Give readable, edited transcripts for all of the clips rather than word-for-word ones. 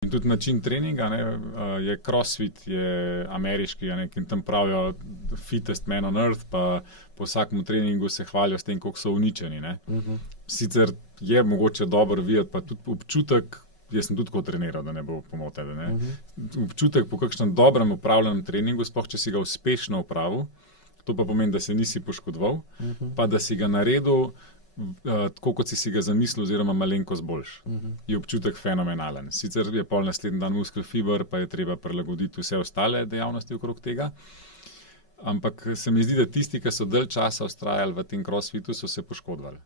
In tudi način treninga, je CrossFit, je ameriški, in tam pravijo fittest man on earth, pa po vsakem treningu se hvalijo s tem, koliko so uničeni. Sicer je mogoče dobro videti, pa tudi občutek, jaz sem tudi kot treniral, da ne bo pomote, občutek po kakšnem dobrem upravljenem treningu, sploh če si ga uspešno upravil, to pa pomeni, da se nisi poškodoval, pa da si ga naredil tako, kot si ga zamislil, oziroma malenkost boljš. Je občutek fenomenalen. Sicer je pol naslednji dan muskel fiber, pa je treba prilagoditi vse ostale dejavnosti okrog tega. Ampak se mi zdi, da tisti, ki so dalj časa vztrajali v tem crossfitu, so se poškodovali.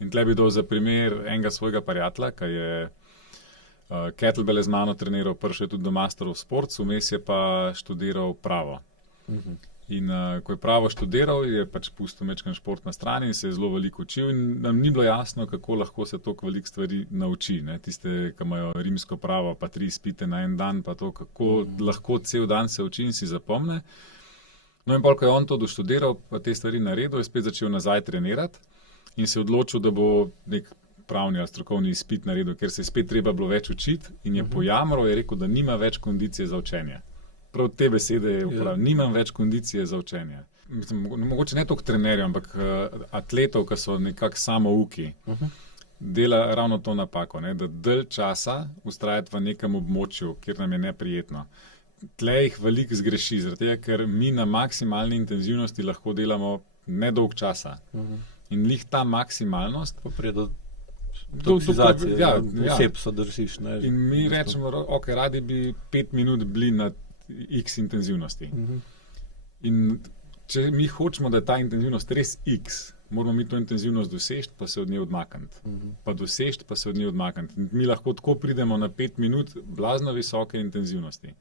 In tle bi dal za primer enega svojega prijatelja, ki je kettlebelle z mano treniral, prišel je tudi do Master of Sports, vmes je pa študiral pravo. In ko je pravo študiral, je pač pustil mečkan šport na strani in se je zelo veliko učil in nam ni bilo jasno, kako lahko se toliko veliko stvari nauči. Tiste, ki imajo rimsko pravo, pa 3 izpite na en dan, pa to, kako lahko cel dan se uči in si zapomne. No in pol, ko je on to doštudiral, pa te stvari naredil, je spet začel nazaj trenirati in se je odločil, da bo nek pravni ali strokovni izpit naredil, ker se je spet treba bilo več učiti in je pojamral, je rekel, da nima več kondicije za učenje. Prav te besede je uporabljal. Nimam več kondicije za učenje. Mislim, mogoče ne toliko trenerjev, ampak atletov, ki so nekako samouki, dela ravno to napako, da dalj časa vztrajati v nekem območju, kjer nam je neprijetno. Tle jih veliko zgreši, zaradi tega, ker mi na maksimalni intenzivnosti lahko delamo nedolg časa. In lih ta maksimalnost pa prije do toksizacije, oseb so držiš. In mi rečemo, ok, radi bi 5 minut bili na x intenzivnosti. In če mi hočemo, da je ta intenzivnost res x, moramo mi to intenzivnost dosežiti, pa se od nje odmakniti. Pa dosežiti, pa se od nje odmakniti. Mi lahko tako pridemo na 5 minut blazno visoke intenzivnosti.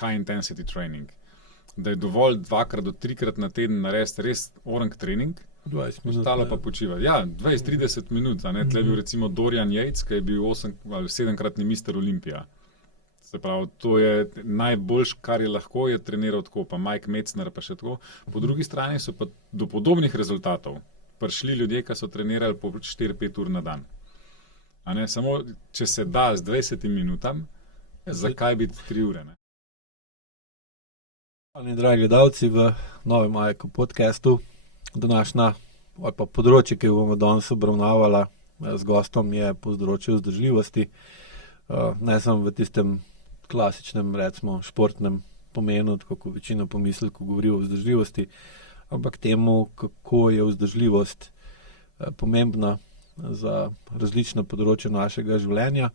High intensity training. Da je dovolj 2 do 3 na teden narediti res orang trening, 20 minut. Ostalo pa počiva. Ja, 20-30 minut. Tle je bil recimo Dorian Yates, ki je bil 8 ali 7-kratni mister Olimpija. Se pravi, to je najboljš, kar je lahko, je treniral tako, pa Mike Metzner pa še tako. Po drugi strani so pa do podobnih rezultatov prišli ljudje, ki so trenirali po 4-5 ur na dan. Samo, če se da z 20 minutam, zakaj biti 3 ure? Dragi gledalci, v novem AEK podcastu današnja ali pa področje, ki bomo danes obravnavala z gostom, je področje vzdržljivosti. Ne samo v tistem klasičnem, recimo, športnem pomenu, tako kot večina pomisli, ko govori o vzdržljivosti, ampak temu, kako je vzdržljivost pomembna za različna področja našega življenja,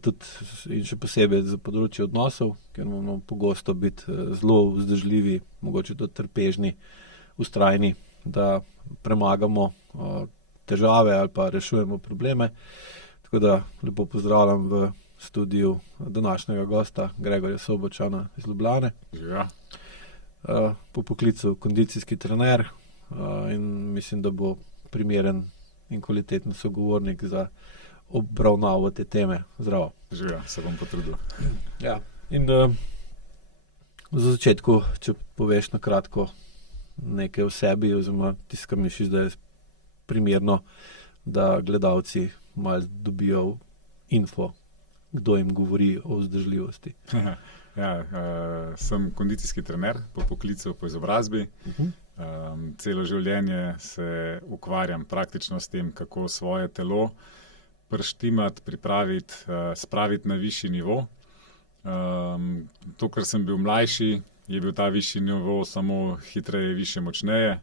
tudi in še posebej za področje odnosov, ker moramo pogosto biti zelo vzdržljivi, mogoče tudi trpežni, vztrajni, da premagamo težave ali pa rešujemo probleme. Tako da lepo pozdravljam v studiu današnjega gosta, Gregorja Sobočana iz Ljubljane. Ja. Po poklicu kondicijski trener in mislim, da bo primeren in kvaliteten sogovornik za obravnavo te teme. Zdravo. Živijo, se bom potrudil. Ja. In za začetku, če poveš na kratko nekaj o sebi, oziroma tisto, kar misliš, da je primerno, da gledalci malo dobijo info, kdo jim govori o vzdržljivosti. Ja, sem kondicijski trener po poklicu, po izobrazbi. Celo življenje se ukvarjam praktično s tem, kako svoje telo prštimati, pripraviti, spraviti na višji nivo. To, ker sem bil mlajši, je bil ta višji nivo samo hitreje, više, močneje.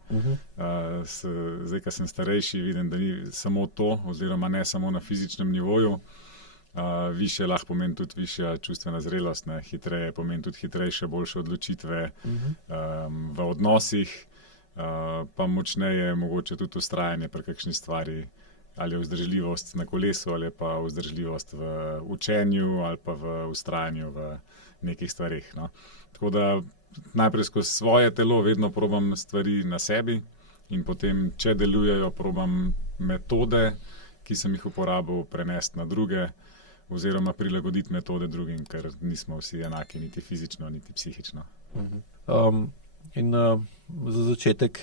Zdaj, ko sem starejši, vidim, da ni samo to, oziroma ne samo na fizičnem nivoju. Višje lahko pomeni tudi višja čustvena zrelost, hitreje pomeni tudi hitrejše, boljše odločitve v odnosih, pa močneje mogoče tudi vztrajanje pri kakšni stvari, ali je vzdržljivost na kolesu, ali pa vzdržljivost v učenju, ali pa v vztrajanju v nekih stvarih. Tako da najprej skozi svoje telo vedno probam stvari na sebi in potem, če delujejo, probam metode, ki sem jih uporabil, prenesti na druge oziroma prilagoditi metode drugim, ker nismo vsi enaki, niti fizično, niti psihično. Za začetek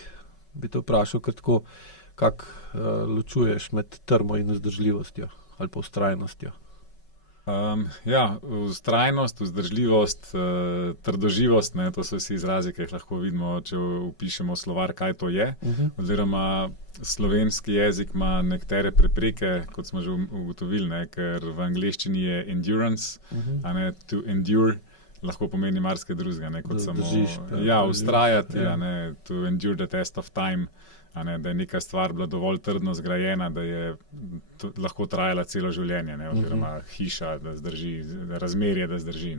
bi te vprašal, kako ločuješ med trmo in vzdržljivostjo ali pa vztrajnostjo? Vztrajnost, vzdržljivost, trdoživost, ne, to so vsi izrazi, ki jih lahko vidimo, če vpišemo slovar, kaj to je. Oziroma, slovenski jezik ima nekatere prepreke, kot smo že ugotovili, ne, ker v angleščini je endurance, a ne to endure, lahko pomeni marsikaj drugega, kot samo vztrajati, a ne to endure the test of time. Ne, da je neka stvar bila dovolj trdno zgrajena, da je lahko trajala celo življenje, ne, oziroma hiša, da zdrži, razmerje, da zdrži.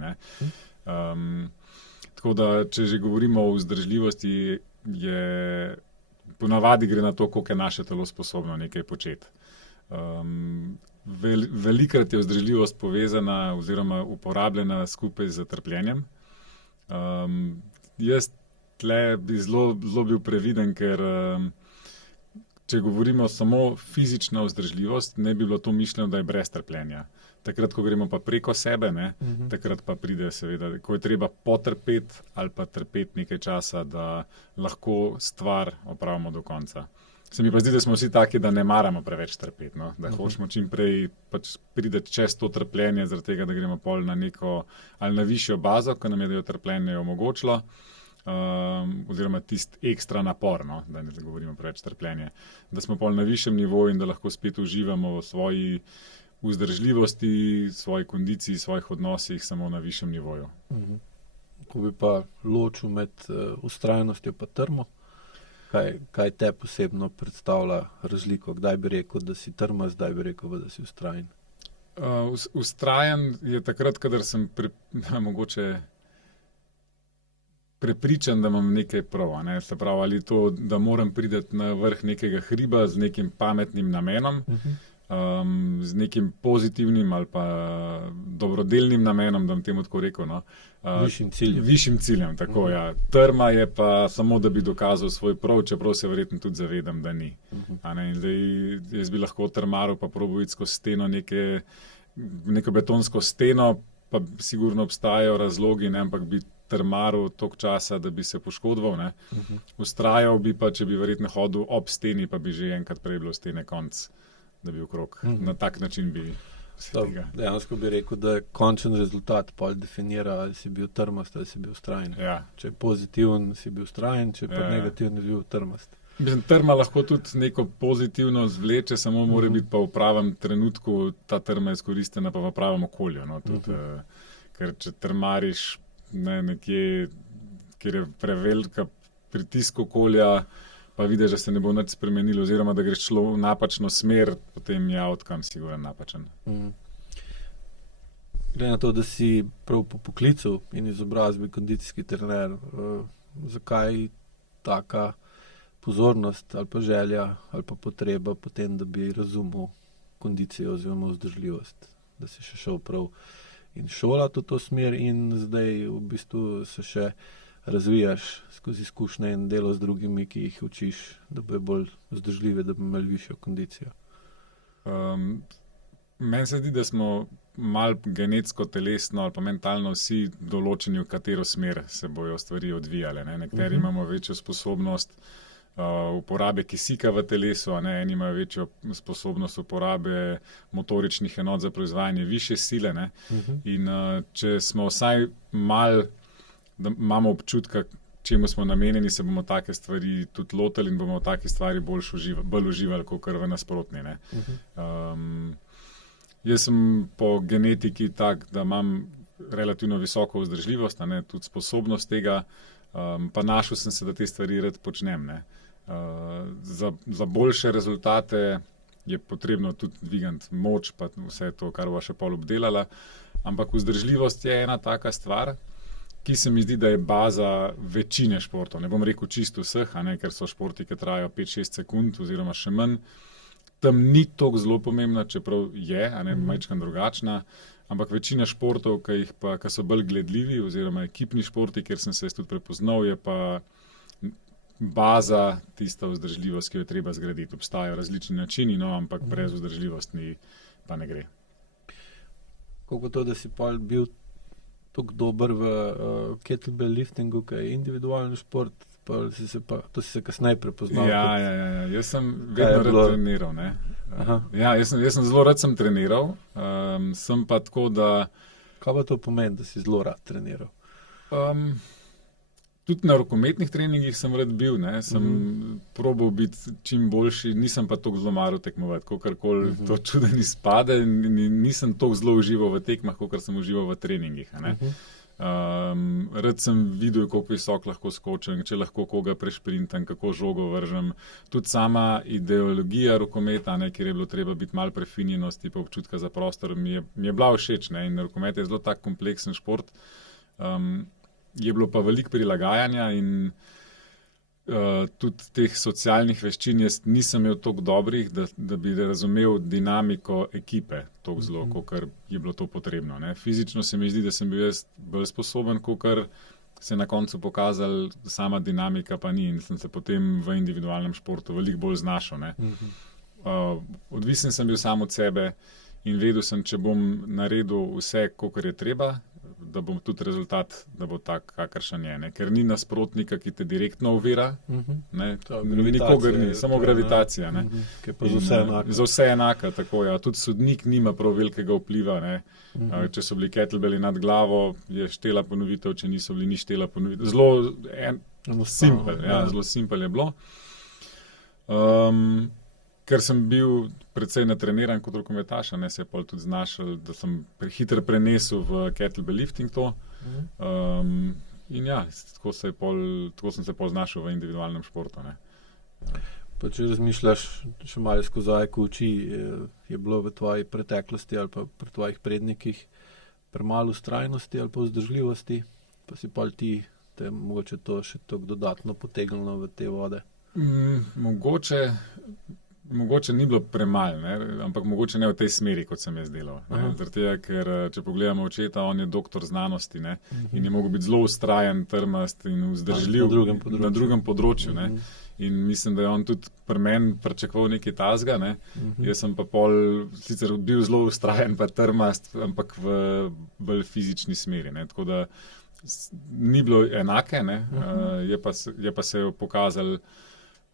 Tako da, če že govorimo o vzdržljivosti, ponavadi gre na to, koliko je naše telo sposobno nekaj početi. Velikokrat je vzdržljivost povezana oziroma uporabljena skupaj z trpljenjem. Jaz tle bi zelo bil previden, ker če govorimo samo fizična vzdržljivost, ne bi bilo to mišljeno, da je brez trpljenja. Takrat, ko gremo pa preko sebe, takrat pa pride seveda, ko je treba potrpeti ali pa trpeti nekaj časa, da lahko stvar opravimo do konca. Se mi pa zdi, da smo vsi taki, da ne maramo preveč trpeti, no? Da hočemo čim prej pač priti čez to trpljenje, zaradi tega, da gremo pol na neko ali na višjo bazo, ko nam je trpljenje omogočilo. Oziroma tisti ekstra napor, no, da ne govorimo preveč trpljenje, da smo pol na višjem nivoju in da lahko spet uživamo v svoji vzdržljivosti, svoji kondiciji, svojih odnosih samo na višjem nivoju. Ko bi pa ločil med vztrajnostjo pa trmo, kaj te posebno predstavlja razliko? Kdaj bi rekel, da si trmast, kdaj bi rekel, da si vztrajen? Vztrajen je takrat, kadar sem mogoče prepričan, da imam nekaj prav, ne? Se pravi, ali to, da moram priti na vrh nekega hriba z nekim pametnim namenom, z nekim pozitivnim ali pa dobrodelnim namenom, da bom temu tako rekel. No? Višjim ciljem. Višjim ciljem, tako ja. Trma je pa samo, da bi dokazal svoj prav, čeprav se verjetno tudi zavedam, da ni. Jaz bi lahko trmaril pa probal iti skozi steno, neko betonsko steno, pa sigurno obstajajo razlogi, ne, ampak bi trmaril toliko časa, da bi se poškodoval. Vztrajal bi pa, če bi verjetno hodil ob steni, pa bi že enkrat prej bilo stene konc, da bi okrog. Na tak način bi se tega. Dejansko bi rekel, da je končen rezultat pol definira, ali si bil trmast, ali si bil vztrajen. Ja. Če je pozitiven, si bil vztrajen, če pa negativen, si bil trmast. Mislim, trma lahko tudi neko pozitivno zvleče, samo mora biti pa v pravem trenutku ta trma izkoristena pa v pravem okolju. No, tudi, ker če trmariš nekje, kjer je prevelika pritisk okolja, pa vidiš, da se ne bo nič spremenilo, oziroma da greš šlo v napačno smer, potem je outcome sigurno napačen. Glede na to, da si prav po poklicu in izobrazbi kondicijski trener, zakaj taka pozornost ali pa želja ali pa potreba potem, da bi razumel kondicijo oziroma vzdržljivost, da si še šel prav in šolati v to smer in zdaj v bistvu se še razvijaš skozi izkušnje in delo z drugimi, ki jih učiš, da bojo bolj vzdržljive, da bi imeli višjo kondicijo. Meni se zdi, da smo malo genetsko, telesno ali pa mentalno vsi določeni, v katero smer se bojo stvari odvijale. Nekateri imamo večjo sposobnost uporabe kisika v telesu, eni imajo večjo sposobnost uporabe motoričnih enot za proizvajanje višje sile. In če smo vsaj malo, da imamo občutka, čemu smo namenjeni, se bomo take stvari tudi lotili in bomo v take stvari bolj uživali, kot v nasprotni. Jaz sem po genetiki tak, da imam relativno visoko vzdržljivost, tudi sposobnost tega, pa našel sem se, da te stvari rad počnem. Za boljše rezultate je potrebno tudi dvigati moč, pa vse to, kar bova še pol obdelala, ampak vzdržljivost je ena taka stvar, ki se mi zdi, da je baza večine športov. Ne bom rekel čisto vseh, ker so športi, ki trajajo 5-6 sekund oziroma še manj. Tam ni toliko zelo pomembna, čeprav je, majčkan drugačna, ampak večina športov, ki so bolj gledljivi oziroma ekipni športi, kjer sem se tudi prepoznal, je pa baza tista vzdržljivost, ki jo je treba zgraditi. Obstajajo različni načini, ampak brez vzdržljivosti pa ne gre. Kako to, da si pa bil tako dober v kettlebell liftingu, ki je individualni šport, to si se kasneje prepoznal? Ja, jaz sem vedno rad treniral. Jaz sem zelo rad treniral. Sem pa tako, da Kaj pa to pomeni, da si zelo rad treniral? Tudi na rokometnih treningih sem rad bil, ne. Sem probal biti čim boljši, nisem pa toliko zelo maral tekmovati, kakorkoli to čuden izpade, nisem toliko zelo užival v tekmah, kakor sem užival v treningih, a ne. Rad sem videl, koliko visok lahko skočim, če lahko koga prešprintam, kako žogo vržem. Tudi sama ideologija rokometa, ne, kjer je bilo treba biti malo prefinjenosti pa občutka za prostor, mi je bila všeč, ne, in rokomet je zelo tak kompleksen šport. Je bilo pa veliko prilagajanja in tudi teh socialnih veščin jaz nisem imel toliko dobrih, da bi razumel dinamiko ekipe toliko zelo, kakor je bilo to potrebno, ne. Fizično se mi zdi, da sem bil jaz bolj sposoben, kakor se je na koncu pokazalo, sama dinamika pa ni in sem se potem v individualnem športu veliko bolj znašel, ne. Odvisen sem bil sam od sebe in vedel sem, če bom naredil vse, kakor je treba, da bom tudi rezultat, da bo tak, kakršen je, ne. Ker ni nasprotnika, ki te direktno ovira, ne, nikogar ni, samo gravitacija, ne. Ki je pa za vse enaka. Za vse enaka, tako, ja. Tudi sodnik nima prav velikega vpliva, ne. Če so bili kettlebelli nad glavo, je štela ponovitev, če niso bili, ni štela ponovitev. Zelo simpel, ja, zelo simpel je bilo. Ker sem bil precej natreniran kot rokometaš, ne, se je pol tudi znašel, da sem hitro prenesel v kettlebell lifting to. In ja, tako sem se pol znašel v individualnem športu, ne. Pa če razmišljaš še malo skozi ojko oči, je bilo v tvoji preteklosti ali pa pri tvojih prednikih premalo vztrajnosti ali pa vzdržljivosti, pa si pol ti te mogoče to še toliko dodatno potegnilo v te vode? Mogoče ni bilo premalo, ne, ampak mogoče ne v tej smeri, kot sem jaz delal. Zaradi tega, ker če pogledamo očeta, on je doktor znanosti, ne, in je mogel biti zelo vztrajen, trmast in vzdržljiv na drugem področju, ne. In mislim, da je on tudi pri meni pričakoval nekaj takega, ne. Jaz sem pa pol sicer bil zelo vztrajen pa trmast, ampak v bolj fizični smeri, ne. Tako da ni bilo enake, ne. Je pa se pokazalo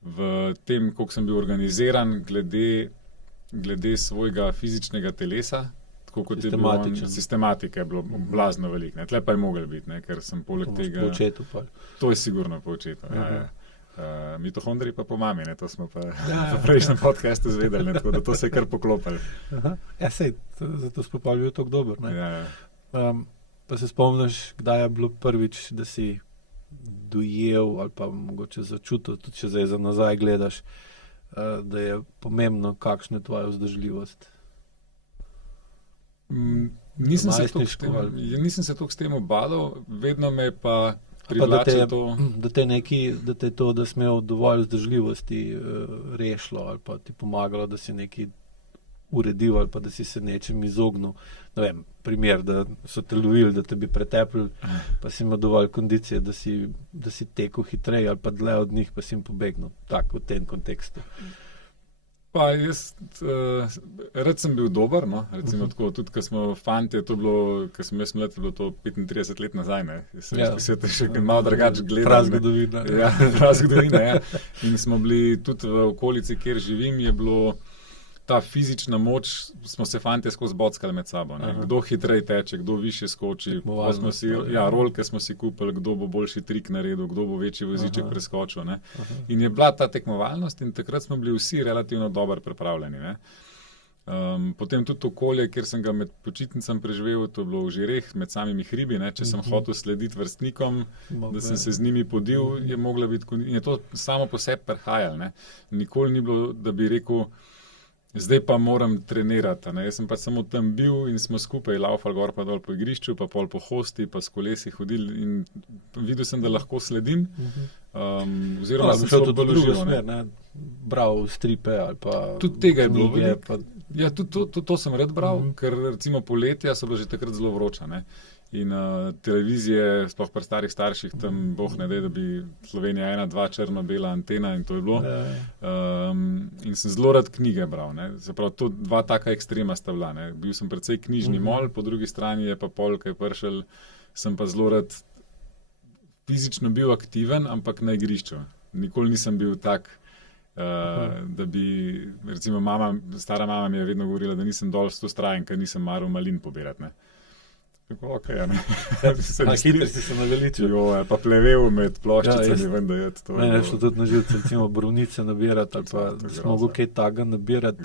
v tem, koliko sem bil organiziran glede svojega fizičnega telesa, tako kot je bilo sistematike je bilo blazno veliko, ne. Tle pa je mogel biti, ne, ker sem poleg tega... Po očetu pa. To je sigurno po očetu, ja. Mitohondriji pa po mami, ne, to smo pa v prejšnjem podcastu izvedeli, ne, tako da to se je kar poklopilo. Ja, sej, zato smo pa bil tako dober, ne. Ja. Pa se spomniš, kdaj je bilo prvič, da si dojel ali pa mogoče začutil, tudi če zdaj za nazaj gledaš, da je pomembno, kakšna je tvoja vzdržljivost? Nisem se toliko s tem obadal, vedno me pa privlači to... Da te je to, da si imel dovolj vzdržljivosti rešilo ali pa ti pomagalo, da si nekaj uredil ali pa da si se nečem izognil. Ne vem, primer, da so te lovili, da te bi pretepli, pa si imel dovolj kondicije, da si tekel hitreje ali pa dlje od njih, pa si jim pobegnil. Tako, v tem kontekstu. Pa jaz rad sem bil dober, no, recimo tako, tudi ko smo fantje, to bilo, ko sem jaz mlad, je bilo to 35 let nazaj, ne. Se je še malo drugače gledal. Prazgodovina. Ja, prazgodovina, ja. In smo bili tudi v okolici, kjer živim, je bilo ta fizična moč, smo se fantje skozi bockali med sabo, ne. Kdo hitreje teče, kdo višje skoči, rolke smo si kupili, kdo bo boljši trik naredil, kdo bo večji voziček preskočil, ne. In je bila ta tekmovalnost in takrat smo bili vsi relativno dobro pripravljeni, ne. Potem tudi okolje, kjer sem ga med počitnicami preživel, to je bilo v Žireh, med samimi hribi, ne, če sem hotel slediti vrstnikom, da sem se z njimi podil, je mogla biti, in je to samo po sebi prihajalo, ne. Nikoli ni bilo, da bi rekel, zdaj pa moram trenirati, ne. Jaz sem pa samo tam bil in smo skupaj laufali gor pa dol po igrišču, pa pol po hosti, pa s kolesi hodili in videl sem, da lahko sledim. Oziroma sem šel tudi v drugo smer, ne. Bral stripe ali pa tudi tega je bilo veliko. Ja, tudi to sem rad bral, ker recimo poletja so bila že takrat zelo vroča, ne. In televizije, sploh pri starih starših, tam boh ne daj, da bi Slovenija 1, 2 črno-bela antena in to je bilo. In sem zelo rad knjige bral, ne. Se pravi, to dva taka ekstrema sta bila, ne. Bil sem precej knjižni mol, po drugi strani je pa pol, kaj prišel, sem pa zelo rad fizično bil aktiven, ampak na igrišču. Nikoli nisem bil tak Da bi, recimo stara mama mi je vedno govorila, da nisem dol stostrajen, ker nisem maral malin pobirati. Ne. Tako, okay, ne. Hitro si se naveličil. Jo, pa plevel med ploščicami, vem, da je to. Mene je šlo tudi na živce, recimo borovnice nabirati, ali pa To je smo mogli kaj takega nabirati.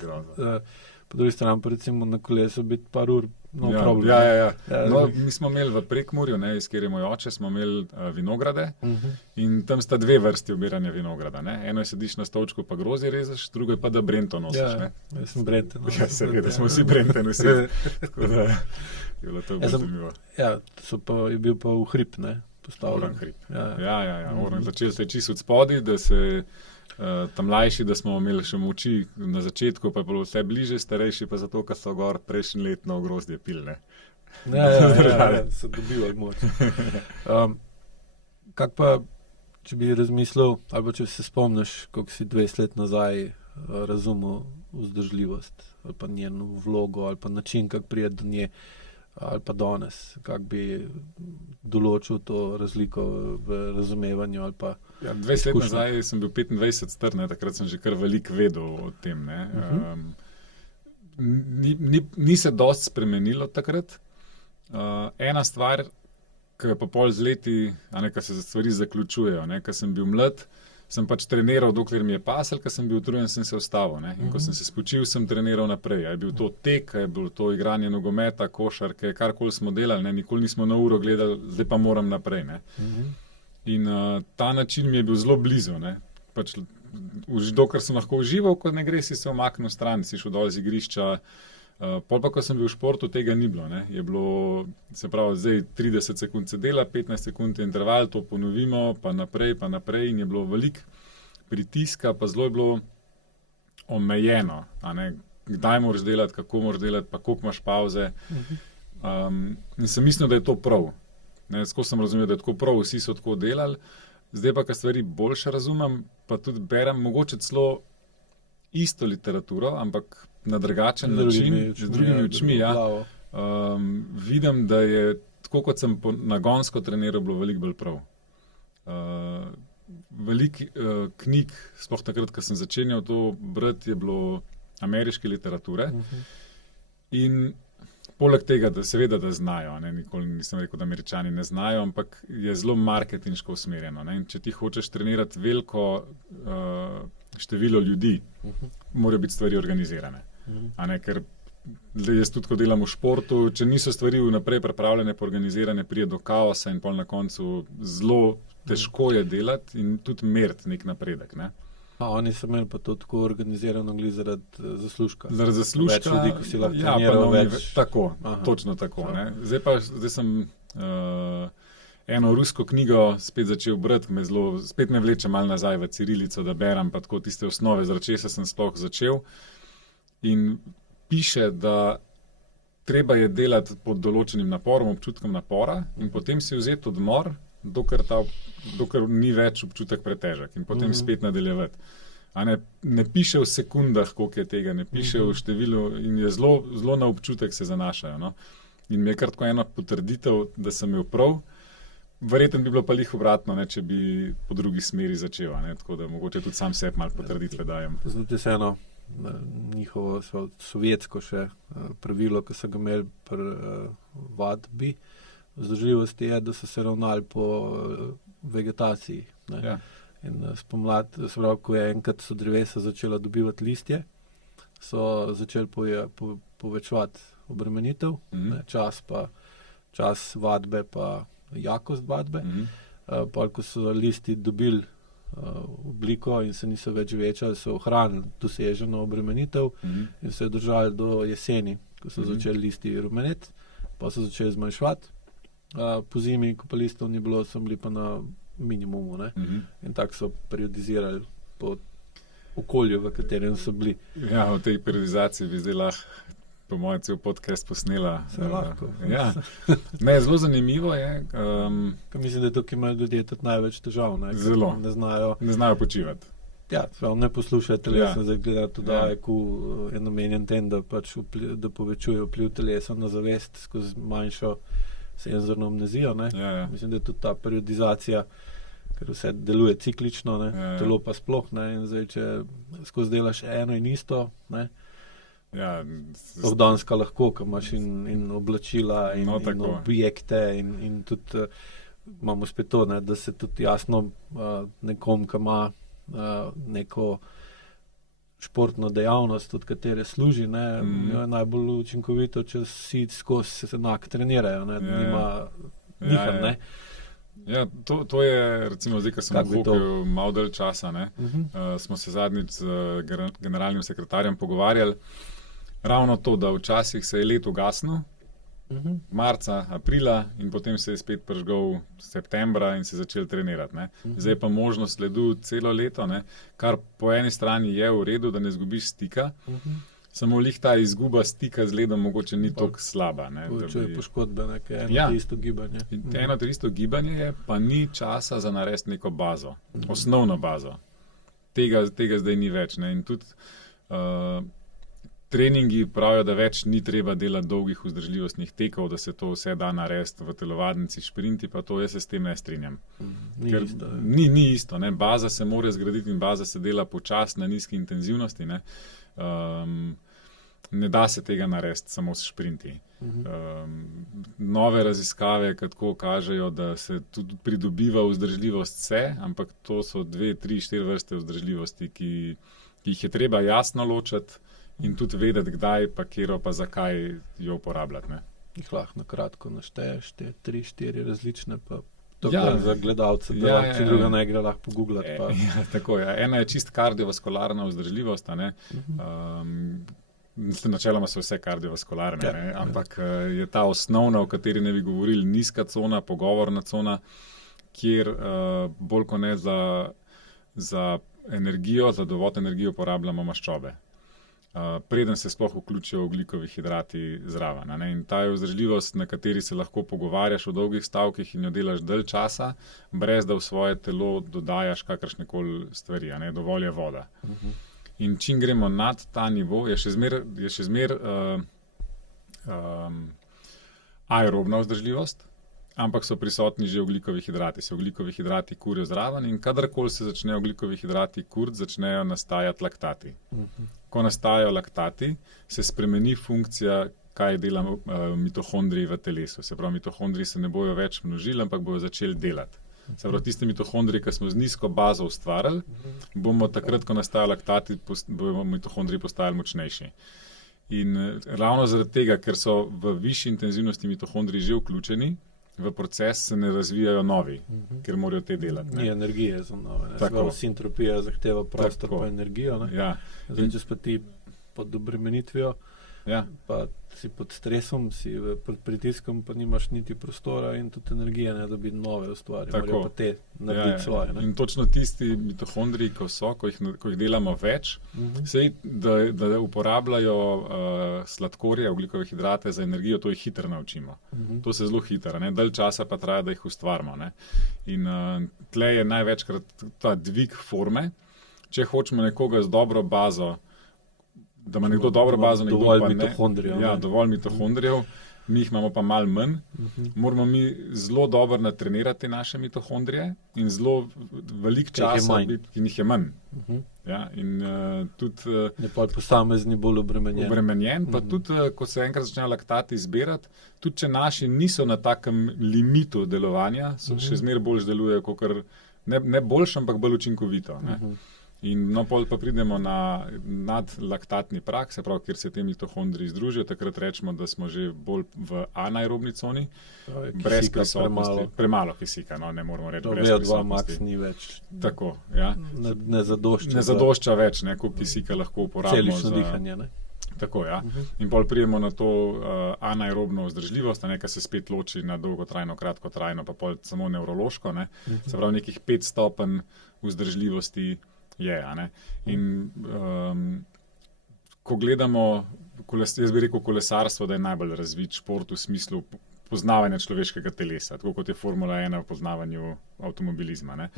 Po drugi strani pa recimo na kolesu biti par ur, problem. Ja. No, mi smo imeli v Prekmurju, iz kjer je moj oče, smo imeli vinograde in tam sta dve vrsti obiranja vinograda. Ne. Eno je sediš na stolčku pa grozdje režeš, drugo je pa da brento nosiš. Ja, jaz sem brente. Ja, seveda, smo vsi brente nosili. Tako da je bilo to bolj zanimivo. Ja, je bil pa v hrib, ne, postavljen. Hrib. Ja. Začeli se je čisto od spodaj, da se tam mlajši, da smo imeli še moči na začetku, pa je bilo vse bliže, starejši pa zato, ker so gor prejšnji let na grozdje pilne. Ja, so dobivali moč. Kak pa, če bi razmislil, ali pa če se spomniš, kako si 20 let nazaj razumel vzdržljivost, ali pa njeno vlogo, ali pa način, kako prije do nje, ali pa danes, kako bi določil to razliko v razumevanju ali pa 20 let nazaj sem bil 25 star, takrat sem že kar veliko vedel o tem. Ni se dosti spremenilo takrat. Ena stvar, ki je pa pol z leti, ko se stvari zaključujejo, ko sem bil mlad, sem pač treniral, dokler mi je pasel, ko sem bil utrujen, sem se ustavil. In ko sem se spočil, sem treniral naprej. Je bil to tek, je bilo to igranje nogometa, košarke, karkoli smo delali, nikoli nismo na uro gledali, zdaj pa moram naprej. In ta način mi je bil zelo blizu. Pač, dokler sem lahko užival, ko ne gre, si se omaknil stran, si šel dol z igrišča. Pol pa, ko sem bil v športu, tega ni bilo. Je bilo, se pravi, zdaj 30 sekund se dela, 15 sekund je interval, to ponovimo, pa naprej in je bilo veliko pritiska, pa zelo je bilo omejeno. Kdaj moraš delati, kako moraš delati, pa koliko imaš pauze. In sem mislil, da je to prav. Tako sem razumel, da je tako prav, vsi so tako delali. Zdaj pa, ko stvari boljše razumem, pa tudi berem mogoče celo isto literaturo, ampak na drugačen način, z drugimi očmi. Vidim, da je, tako kot sem nagonsko treniral, bilo veliko bolj prav. Veliko knjig, sploh takrat, ko sem začenjal to brati, je bilo ameriške literature. In poleg tega, da seveda, da znajo, nikoli nisem rekel, da Američani ne znajo, ampak je zelo marketinško usmerjeno. In če ti hočeš trenirati veliko število ljudi, morajo biti stvari organizirane. Ker jaz tudi, ko delam v športu, če niso stvari vnaprej pripravljene, organizirane, pride do kaosa in pol na koncu zelo težko je delati in tudi meriti nek napredek. Oni so imeli pa to tako organizirano zaradi zaslužka. Zaradi zaslužka. Več ljudi, ko si lahko treniral več. Tako, točno tako. Zdaj sem eno rusko knjigo spet začel brati, spet me vleče malo nazaj v cirilico, da berem pa tako tiste osnove, zaradi česa sem sploh začel. In piše, da treba je delati pod določenim naporom, občutkom napora in potem si vzeti odmor, dokler ni več občutek pretežek in potem spet nadaljevati. Ne piše v sekundah, koliko je tega, ne piše v številu in je zelo na občutek se zanašajo. In mi je kar tako ena potrditev, da sem imel prav. Verjetno bi bilo pa lih obratno, če bi po drugi smeri začel. Tako da mogoče tudi sam sebi malo potrditve dajem. Znate se eno njihovo sovjetsko še pravilo, ki so ga imeli pri vadbi vzdržljivosti, je, da so se ravnali po vegetaciji. Ja. In spomladi, ko je enkrat so drevesa začela dobivati listje, so začeli povečevati obremenitev, čas vadbe pa jakost vadbe. Pa ko so listi dobili obliko in se niso več večali, so ohranili doseženo obremenitev in se je držali do jeseni, ko so začeli listi rumeneti, pa so začeli zmanjševati. Po zimi, ko pa listov ni bilo, so bili pa na minimumu. In tako so periodizirali po okolju, v katerem so bili. Ja, v tej periodizaciji bi zdaj lahko po mojem cel podcast posnela. Lahko. Ja. Zelo zanimivo je. Mislim, da tukaj imajo ljudje tudi največ težav. Zelo. Ne znajo počivati. Ja, ne poslušajo telesa, gledajo tudi IQ, je namenjen tem, da povečuje vpliv telesa na zavest skozi manjšo senzorno amnezijo. Ja. Mislim, da je tudi ta periodizacija, ker vse deluje ciklično, ne? Telo pa sploh ne. In zdaj, če skozi delaš eno in isto, ne? Obdanska lahko, ko imaš in oblačila in objekte in tudi imamo spet to, ne, da se tudi jasno nekom, ki ima neko športno dejavnost, od katere služi, ne, je najbolj učinkovito, če si skozi se enak trenirajo, ne, nima nihanj, ne. Ja, to je, recimo zdaj, ko sem v hokeju malo dalj časa, ne, smo se zadnjič z generalnim sekretarjem pogovarjali, ravno to, da včasih se je let ugasnil, marca, aprila in potem se je spet prižgal septembra in se začel trenirati. Ne. Zdaj pa možnost ledu celo leto, ne, kar po eni strani je v redu, da ne izgubiš stika, samo lih ta izguba stika z ledom mogoče ni toliko slaba. Ne, če je poškodbe, eno isto gibanje. Eno isto gibanje je, pa ni časa za narediti neko bazo, osnovno bazo. Tega zdaj ni več. Ne, in tudi treningi pravijo, da več ni treba delati dolgih vzdržljivostnih tekov, da se to vse da narediti v telovadnici, šprinti, pa to jaz se s tem ne strinjam. Ni isto. Ne? Baza se mora zgraditi in baza se dela počasno na nizki intenzivnosti. Ne? Ne da se tega narediti samo s šprinti. Nove raziskave kako kažejo, da se tudi pridobiva vzdržljivost ampak to so 2, 3, 4 vrste vzdržljivosti, ki jih je treba jasno ločiti, in tudi vedeti, kdaj, pa kjero, pa zakaj jo uporabljati. Ne? Jih lahko na kratko našteješ, te 3, 4 različne, pa tako za gledalce, da če druga ne gre, lahko pogooglati. Tako je. Ena je čist kardiovaskularna vzdržljivost, ne? Načeloma so vse kardiovaskularne, ne? Ampak je ta osnovna, o kateri ne bi govorili, nizka cona, pogovorna cona, kjer bolj kot ne za energijo, za dovod energijo porabljamo maščobe. Preden se sploh vključijo ogljikovi hidrati zraven. Ne? In ta je vzdržljivost, na kateri se lahko pogovarjaš v dolgih stavkih in jo delaš dalj časa, brez da v svoje telo dodajaš kakršnekoli stvari, ne? Dovolj je voda. In čim gremo nad ta nivo, je še zmer aerobna vzdržljivost, ampak so prisotni že ogljikovi hidrati. Se ogljikovi hidrati kurijo zraven in kadarkoli se začnejo ogljikovi hidrati kuriti, začnejo nastajati laktati. Ko nastajajo laktati, se spremeni funkcija, kaj dela mitohondriji v telesu. Se pravi, mitohondriji se ne bojo več množili, ampak bojo začeli delati. Se pravi, tiste mitohondriji, ki smo z nizko bazo ustvarili, bomo takrat, ko nastajajo laktati, bojo mitohondriji postajali močnejši. In ravno zaradi tega, ker so v višji intenzivnosti mitohondriji že vključeni, v proces se ne razvijajo novi, ker morajo te delati. Ni energije za nove. Sintropija zahteva prostor pa energijo. Zdaj, če pa ti pod obremenitvijo, pa si pod stresom, si pod pritiskom, pa nimaš niti prostora in tudi energije, ne, da bi nove ustvarjali. Morajo pa te narediti svoje. Ne? In točno tisti mitohondriji, ko jih delamo več, da uporabljajo sladkorje, ogljikove hidrate za energijo, to jih hitro naučimo. To se zelo hitro, ne? Dalj časa pa traja, da jih ustvarimo. Ne? In tle je največkrat ta dvig forme. Če hočemo nekoga z dobro bazo, da ima nekdo dobro bazo, nekdo pa ne. Dovolj mitohondrijev, mi jih imamo pa malo manj. Moramo mi zelo dobro natrenirati naše mitohondrije in zelo veliko časa, in jih je manj. In tudi je pa posamezni bolj obremenjen. Pa tudi, ko se enkrat začnejo laktati zbirati, tudi če naši niso na takem limitu delovanja, še zmeraj bolj delujejo, kakor ne boljše, ampak bolj učinkovito. Ne? In pol pa pridemo na nadlaktatni prag, se pravi, kjer se te mitohondriji združijo, takrat rečemo, da smo že bolj v anaerobni coni, brez prisotnosti. Premalo kisika, no, ne moramo reči brez prisotnosti. Max ni več. Tako, Ne zadošča. Ne zadošča več, koliko kisika lahko uporabimo. Celično dihanje, ne. Tako, In pol pridemo na to anaerobno vzdržljivost, ki se spet loči na dolgotrajno, kratkotrajno, pa pol samo nevrološko, ne. Se pravi, nekih 5 stopenj vzdržljivosti je, ne. In ko gledamo, jaz bi rekel kolesarstvo, da je najbolj razvit šport v smislu poznavanja človeškega telesa, tako kot je Formula 1 v poznavanju avtomobilizma. Ne.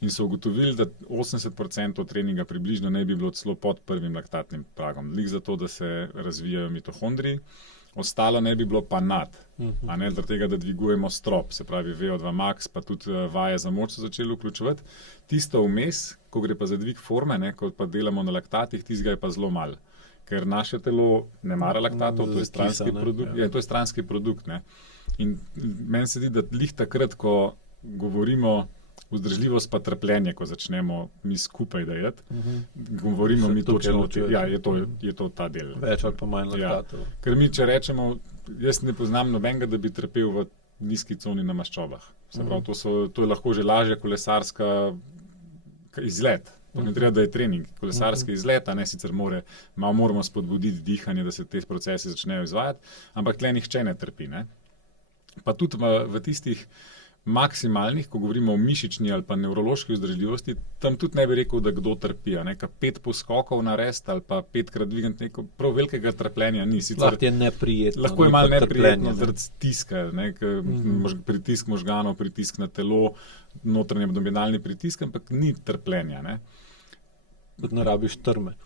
In so ugotovili, da 80% treninga približno ne bi bilo celo pod prvim laktatnim pragom. Lik zato, da se razvijajo mitohondriji, ostalo ne bi bilo pa nad. A ne, zaradi tega, da dvigujemo strop, se pravi VO2 max, pa tudi vaje za moč so začeli vključevati. Tisto vmes, ko gre pa za dvig forme, ne, ko pa delamo na laktatih, tistega je pa zelo malo. Ker naše telo ne mara laktatov, to je stranski produkt. Ja, to je stranski produkt, ne. In meni se zdi, da lih takrat, ko govorimo vzdržljivost pa trpljenje, ko začnemo mi skupaj dajati, govorimo mi točno o tem, ja, je to ta del. Več ali pa manj laktatov. Ja. Ker mi, če rečemo, jaz ne poznam nobenega, da bi trpel v nizki coni na maščobah. Se pravi, to je lahko že lažja kolesarska izlet. To ne treba, da je trening. Kolesarski izlet, a ne sicer moramo spodbuditi dihanje, da se te procesi začnejo izvajati, ampak tle nihče ne trpi. Ne? Pa tudi v tistih maksimalnih, ko govorimo o mišični ali pa nevrološki vzdržljivosti, tam tudi ne bi rekel, da kdo trpi. 5 poskokov narediti ali pa 5krat dvigati neko prav velikega trpljenja ni. Lahko je neprijetno. Lahko je malo neprijetno zaradi stiska, pritisk možganov, pritisk na telo, notranji abdominalni pritisk, ampak ni trpljenja. Ne? Tudi ne rabiš trme.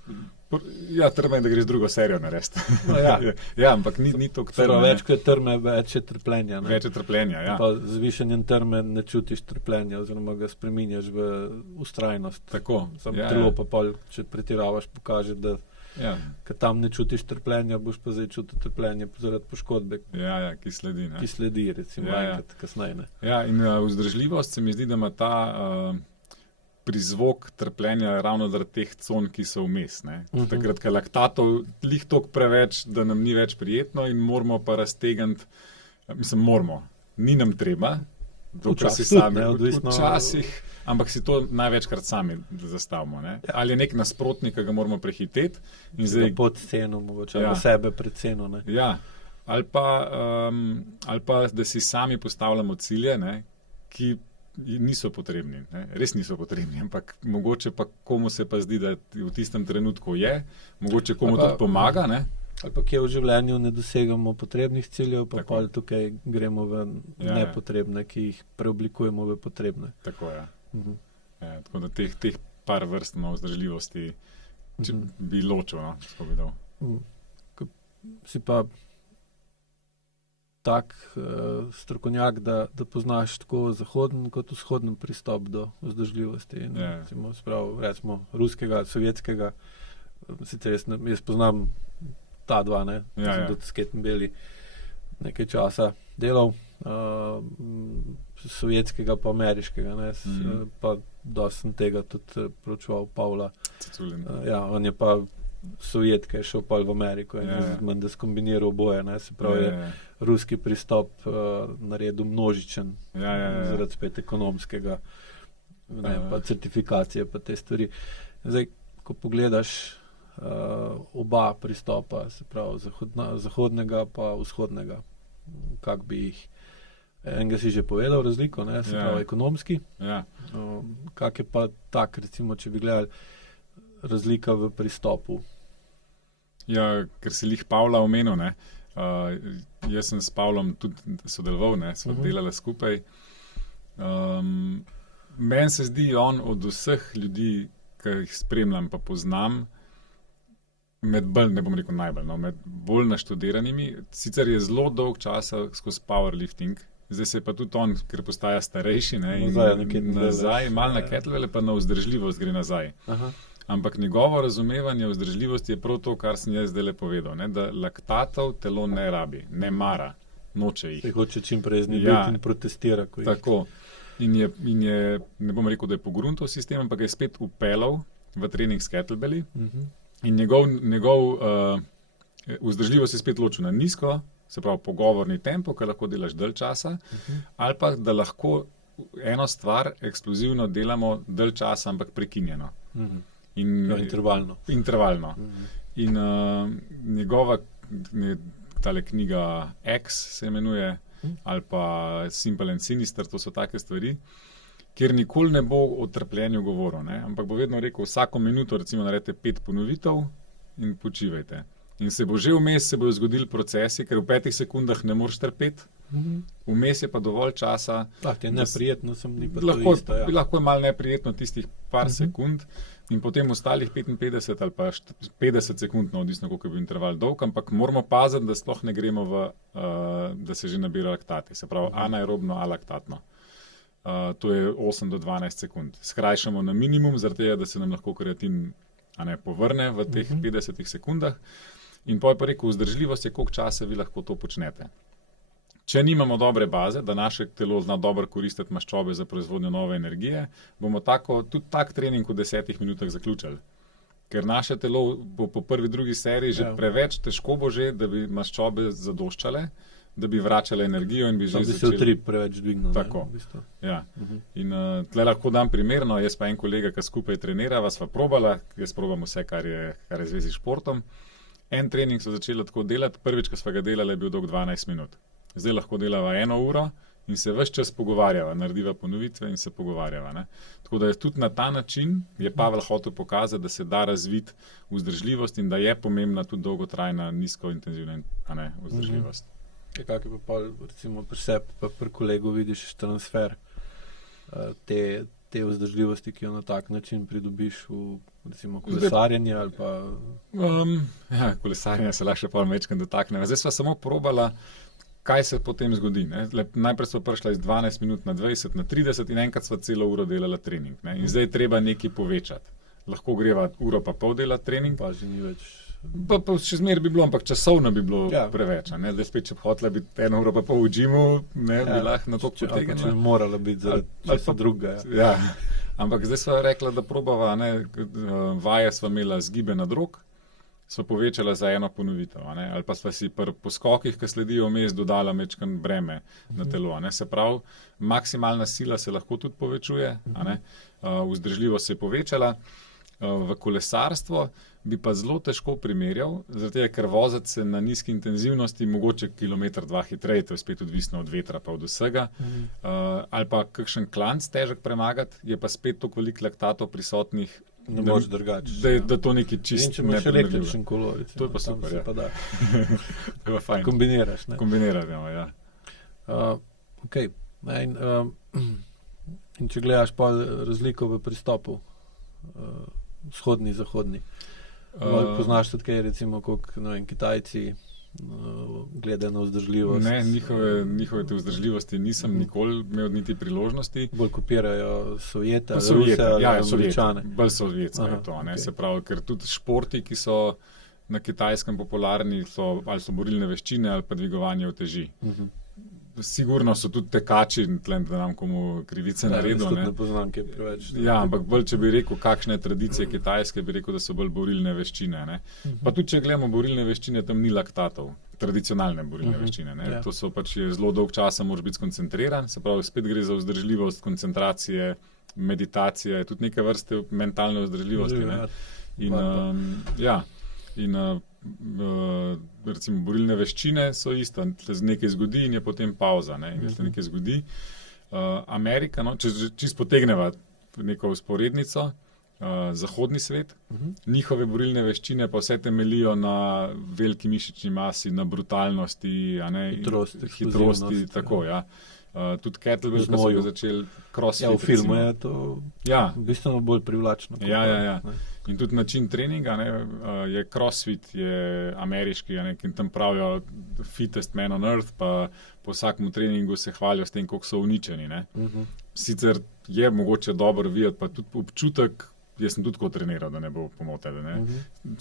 Ja, trme je, da greš drugo serijo narediti. No, ja. Ja, ampak ni to trme. Več kot je trme, več je trpljenja. Ne? Več je trpljenja, ja. Pa z višanjem trme ne čutiš trpljenja, oziroma ga spreminjaš v ustrajnost. Tako. Samo telo pa pol, če pretiravaš, pokaže, da ker tam ne čutiš trpljenja, boš pa zdaj čutil trpljenje zaradi poškodbe. Ja, ki sledi. Ne? Ki sledi, recimo, enkrat kasneje. Ne? Ja, in vzdržljivost se mi zdi, da ima ta prizvok trpljenja ravno zaradi teh con, ki so vmes. Takrat, ker laktatov lih toliko preveč, da nam ni več prijetno in moramo pa raztegniti, ni nam treba, dokler si sami, včasih, ampak si to največkrat sami zastavimo. Ne? Ja. Ali je nek nasprotnik, ki ga moramo prehiteti. In zdaj, pod ceno, mogoče, ali sebe pred ceno. Ne? Ja, ali pa, da si sami postavljamo cilje, ne? Ki niso potrebni, ne? Res niso potrebni, ampak mogoče pa komu se pa zdi, da v tistem trenutku je, mogoče komu tudi pomaga. Ne? Ali pa kje v življenju ne dosegamo potrebnih ciljev, pa tukaj gremo v nepotrebne, ki jih preoblikujemo v potrebne. Tako je. Ja, tako da teh par vrst vzdržljivosti, če bi ločil, tako bi dal. Si pa tak strokovnjak, da poznaš tako zahoden kot vzhoden pristop do vzdržljivosti. Recimo ruskega, sovjetskega, sicer jaz poznam ta dva, ne? Tudi s Ketem Beli nekaj časa delal, sovjetskega pa ameriškega, ne? Pa dosti sem tega tudi proučeval Pavla. On je pa Sovjet, ki je šel pa v Ameriko in da skombiniral oboje. Se pravi, je ruski pristop naredil množičen zaradi spet ekonomskega, pa certifikacije, pa te stvari. Zdaj, ko pogledaš oba pristopa, se pravi zahodnega pa vzhodnega, kak bi jih, enega si že povedal razliko, se pravi ekonomski, kak je pa tak, recimo, če bi gledali razlika v pristopu. Ja, ker si lih Pavla omenil, jaz sem s Pavlom tudi sodeloval, smo delali skupaj. Meni se zdi on od vseh ljudi, ki jih spremljam pa poznam, med bolj, ne bom rekel najbolj, med bolj naštudiranimi. Sicer je zelo dolg časa skozi powerlifting, zdaj se je pa tudi on, ker postaja starejši, nazaj, malo na kettlebelle, pa na vzdržljivost gre nazaj. Aha. Ampak njegovo razumevanje vzdržljivosti je prav to, kar sem jaz zdaj povedal, da laktatov telo ne rabi, ne mara, noče jih. Se hoče čim prej znebiti in protestira. Tako. In je, ne bom rekel, da je pogruntal sistem, ampak je spet upeljal v trening s kettlebelli. In njegov vzdržljivost je spet ločena nizko, se pravi pogovorni tempo, ki lahko delaš dalj časa, ali pa da lahko eno stvar eksplozivno delamo dalj časa, ampak prekinjeno. Intervalno. In njegova tale knjiga X se imenuje, ali pa Simple and Sinister, to so take stvari, kjer nikoli ne bo o trpljenju govoril, ampak bo vedno rekel, vsako minuto recimo naredite 5 ponovitev in počivajte. In se bo že vmes se bodo zgodili procesi, ker v 5 sekundah ne moreš trpeti, vmes je pa dovolj časa. Je neprijetno, sem ni pa to Lahko, isto. Ja. lahko je malo neprijetno tistih par sekund in potem ostalih 55 ali pa 50 sekund, no, odvisno koliko je bil interval dolg, ampak moramo paziti, da sploh ne gremo v, da se že nabira laktati, se pravi anaerobno alaktatno. To je 8 do 12 sekund. Skrajšamo na minimum, zaradi tega, da se nam lahko kreatin povrne v teh 50 sekundah. In pa je pa rekel, vzdržljivost je, koliko časa vi lahko to počnete. Če nimamo dobre baze, da naše telo zna dobro koristiti maščobe za proizvodnjo nove energije, bomo tudi tak trening v 10 minutah zaključili. Ker naše telo bo po prvi, drugi seriji že preveč težko bo že, da bi maščobe zadoščale, da bi vračale energijo in bi že začeli. Da bi se utrip preveč dvignil. Tako, ja. In tle lahko dam primerno, jaz pa en kolega, ki skupaj trenirava, sva probala, jaz probam vse, kar je v zvezi s športom. En trening so začeli tako delati, prvič, ko sva ga delali, je bil dolg 12 minut. Zdaj lahko delava 1 uro in se ves čas pogovarjava, narediva ponovitve in se pogovarjava. Ne? Tako da je tudi na ta način je Pavel hotel pokazati, da se da razviti vzdržljivost in da je pomembna tudi dolgotrajna, nizkointenzivna vzdržljivost. Kako je pa recimo pri sebi, pa pri kolegu vidiš transfer te vzdržljivosti, ki jo na tak način pridobiš v recimo kolesarjenje ali pa... kolesarjenje se lahko še pol mečkam dotakne. Zdaj sva samo probala, kaj se potem zgodi. Ne? Najprej smo prišli iz 12 minut na 20, na 30 in enkrat smo celo uro delala trening. Ne? In zdaj je treba nekaj povečati. Lahko greva uro pa pol delati trening. Pa že ni več. Pa še zmeraj bi bilo, ampak časovno bi bilo preveč. Ne? Zdaj spet, če bi hotela biti 1 uro pa pol v džimu, bi lahko na to potegnila. Če bi morala biti zaradi česa drugega. Ja. Ampak zdaj sva rekla, da probava, vaje sva imela zgibe nad rok, sva povečala za 1 ponovitev, ali pa sva si pri poskokih, ki sledijo vmes, dodala mečkan breme na telo. Se pravi, maksimalna sila se lahko tudi povečuje, vzdržljivost se je povečala. V kolesarstvo bi pa zelo težko primerjal, zaradi tega, ker voziti se na nizki intenzivnosti, mogoče 1-2 kilometra hitreje, to je spet odvisno od vetra pa od vsega, ali pa kakšen klanc težek premagati, je pa spet toliko veliko laktatov prisotnih, ne moreš drugače. Da to nekaj čisto ne primerljivo. Če imaš električen kolo, recimo, to je pa super, pa da. To je pa fajn. Kombiniraš, ne? Kombiniramo, ja. Ok. In če gledaš pa razliko v pristopu, vzhodni, zahodni. Poznaš tudi kaj, recimo, koliko Kitajci gledajo na vzdržljivost? Ne, njihove te vzdržljivosti nisem nikoli imel niti priložnosti. Bolj kopirajo Sovjete, Ruse ali Američane. Bolj sovjetsko je to. Okay. Se pravi, ker tudi športi, ki so na Kitajskem popularni, ali so borilne veščine ali pa dvigovanje uteži. Sigurno so tudi tekači, da nam komu krivice naredil. Ne poznam, kaj preveč. Ja, ampak bolj, če bi rekel, kakšne tradicije Kitajske, bi rekel, da so bolj borilne veščine. Ne? Pa tudi, če gledamo borilne veščine, tam ni laktatov, tradicionalne borilne veščine. Ne? To so pač zelo dolg časa, moraš biti skoncentriran, se pravi, spet gre za vzdržljivost, koncentracije, meditacije, tudi neke vrste mentalne vzdržljivosti. Ne? Recimo borilne veščine so iste, se nekaj zgodi in je potem pauza, in se nekaj zgodi. Amerika, če čisto potegneva neko vzporednico, zahodni svet, njihove borilne veščine pa vse temeljijo na veliki mišični masi, na brutalnosti, hitrosti, tako, ja. Tudi kettlebell, ko so ga začeli crossfit. Ja, v filmu je to bistveno bolj privlačno. Ja. In tudi način treninga, je crossfit, je ameriški, ki tam pravijo fittest man on earth, pa po vsakem treningu se hvalijo s tem, koliko so uničeni. Sicer je mogoče dobro videti, pa tudi občutek, jaz sem tudi tako treniral, da ne bo pomote,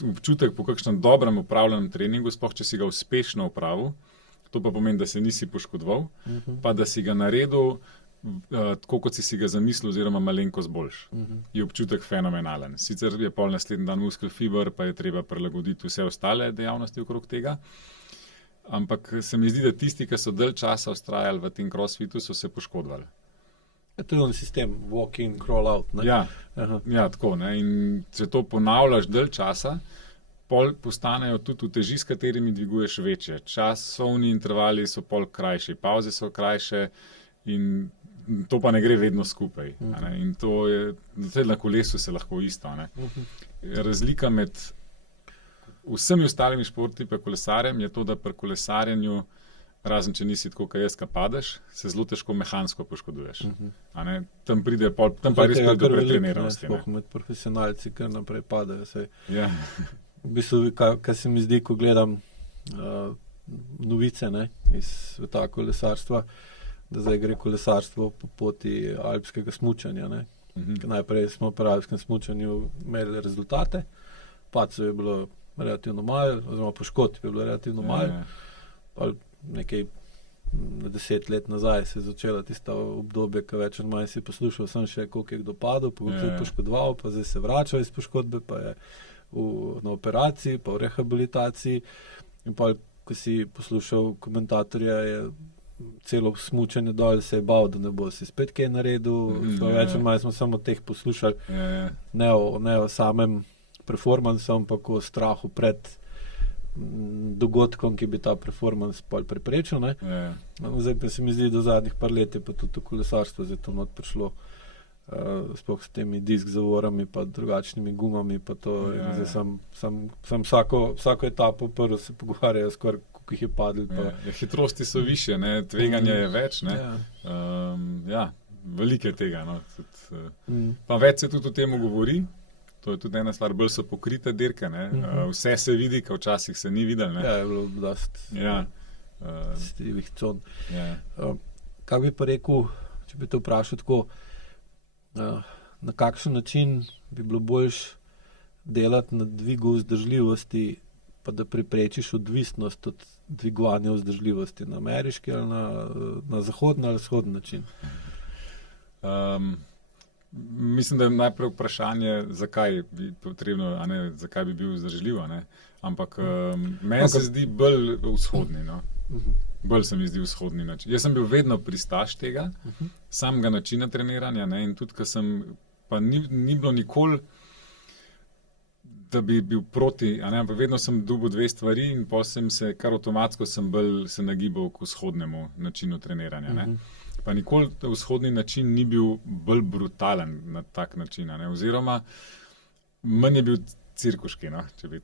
občutek po kakšnem dobrem upravljenem treningu, sploh če si ga uspešno upravil, to pa pomeni, da se nisi poškodoval, pa da si ga naredil tako, kot si ga zamislil, oziroma malenkost boljš. Je občutek fenomenalen. Sicer je pol naslednji dan muskel fiber, pa je treba prilagoditi vse ostale dejavnosti okrog tega. Ampak se mi zdi, da tisti, ki so dalj časa vztrajali v tem crossfitu, so se poškodovali. To je on sistem walk in, crawl out. Ne? Ja, tako. Ne? In če to ponavljaš dalj časa, pol postanejo tudi uteži, s katerimi dviguješ večje. Časovni intervali so pol krajši, pauze so krajše in to pa ne gre vedno skupaj. In to je, na kolesu se lahko isto. Razlika med vsemi ostalimi športi, pa kolesarjem, je to, da pri kolesarjenju, razen če nisi tako, kot jaz, ka padeš, se zelo težko mehansko poškoduješ. A ne? Tam pa res pride do pretreniranosti. Sploh med profesionalci, kar naprej padajo. Ja. V bistvu, kar se mi zdi, ko gledam novice, ne, iz sveta kolesarstva, da zdaj gre kolesarstvo po poti alpskega smučanja. Ne. Najprej smo pri alpskem smučanju imeli rezultate, padcev je bilo relativno malo, oziroma poškodb je bilo relativno malo. Pa nekaj 10 let nazaj se je začela tista obdobje, ko več ali manj si poslušal, sem še koliko je kdo padel, koliko se je poškodoval, pa zdaj se vračal iz poškodbe, pa je na operaciji, pa v rehabilitaciji. In pa, ko si poslušal komentatorja, je celo smučanje dol, se je bal, da ne bo si spet kaj naredil. Več ali manj smo samo teh poslušali, ne o samem performansu, ampak o strahu pred dogodkom, ki bi ta performance preprečil. Zdaj pa se mi zdi, da zadnjih par let je pa tudi v kolesarstvu zdaj to not prišlo, sploh s temi disk zavorami pa drugačnimi gumami, pa to zdaj sam vsako etapo prvo se pogovarjajo skoraj, koliko jih je padlo. Hitrosti so višje, tveganja je več. Veliko je tega. Pa več se tudi o tem govori. To je tudi ena stvar, bolj so pokrite dirke. Vse se vidi, ko včasih se ni videl. Ja, je bilo dosti stivih con. Kaj bi pa rekel, če bi te vprašal tako, na kakšen način bi bilo boljš delati na dvigu vzdržljivosti, pa da preprečiš odvisnost od dvigovanja vzdržljivosti na ameriški ali na zahodni ali vzhodni način? Mislim, da je najprej vprašanje, zakaj bi potrebno, zakaj bi bil vzdržljiv. Ampak meni se zdi bolj vzhodni. Bolj se mi zdi vzhodni način. Jaz sem bil vedno pristaš tega, samega načina treniranja, in tudi, ko sem, pa ni bilo nikoli, da bi bil proti, ampak vedno sem dobil dve stvari in potem sem kar avtomatsko bolj se nagibal k vzhodnemu načinu treniranja. Pa nikoli vzhodni način ni bil bolj brutalen na tak način, oziroma manj je bil cirkuški, če bi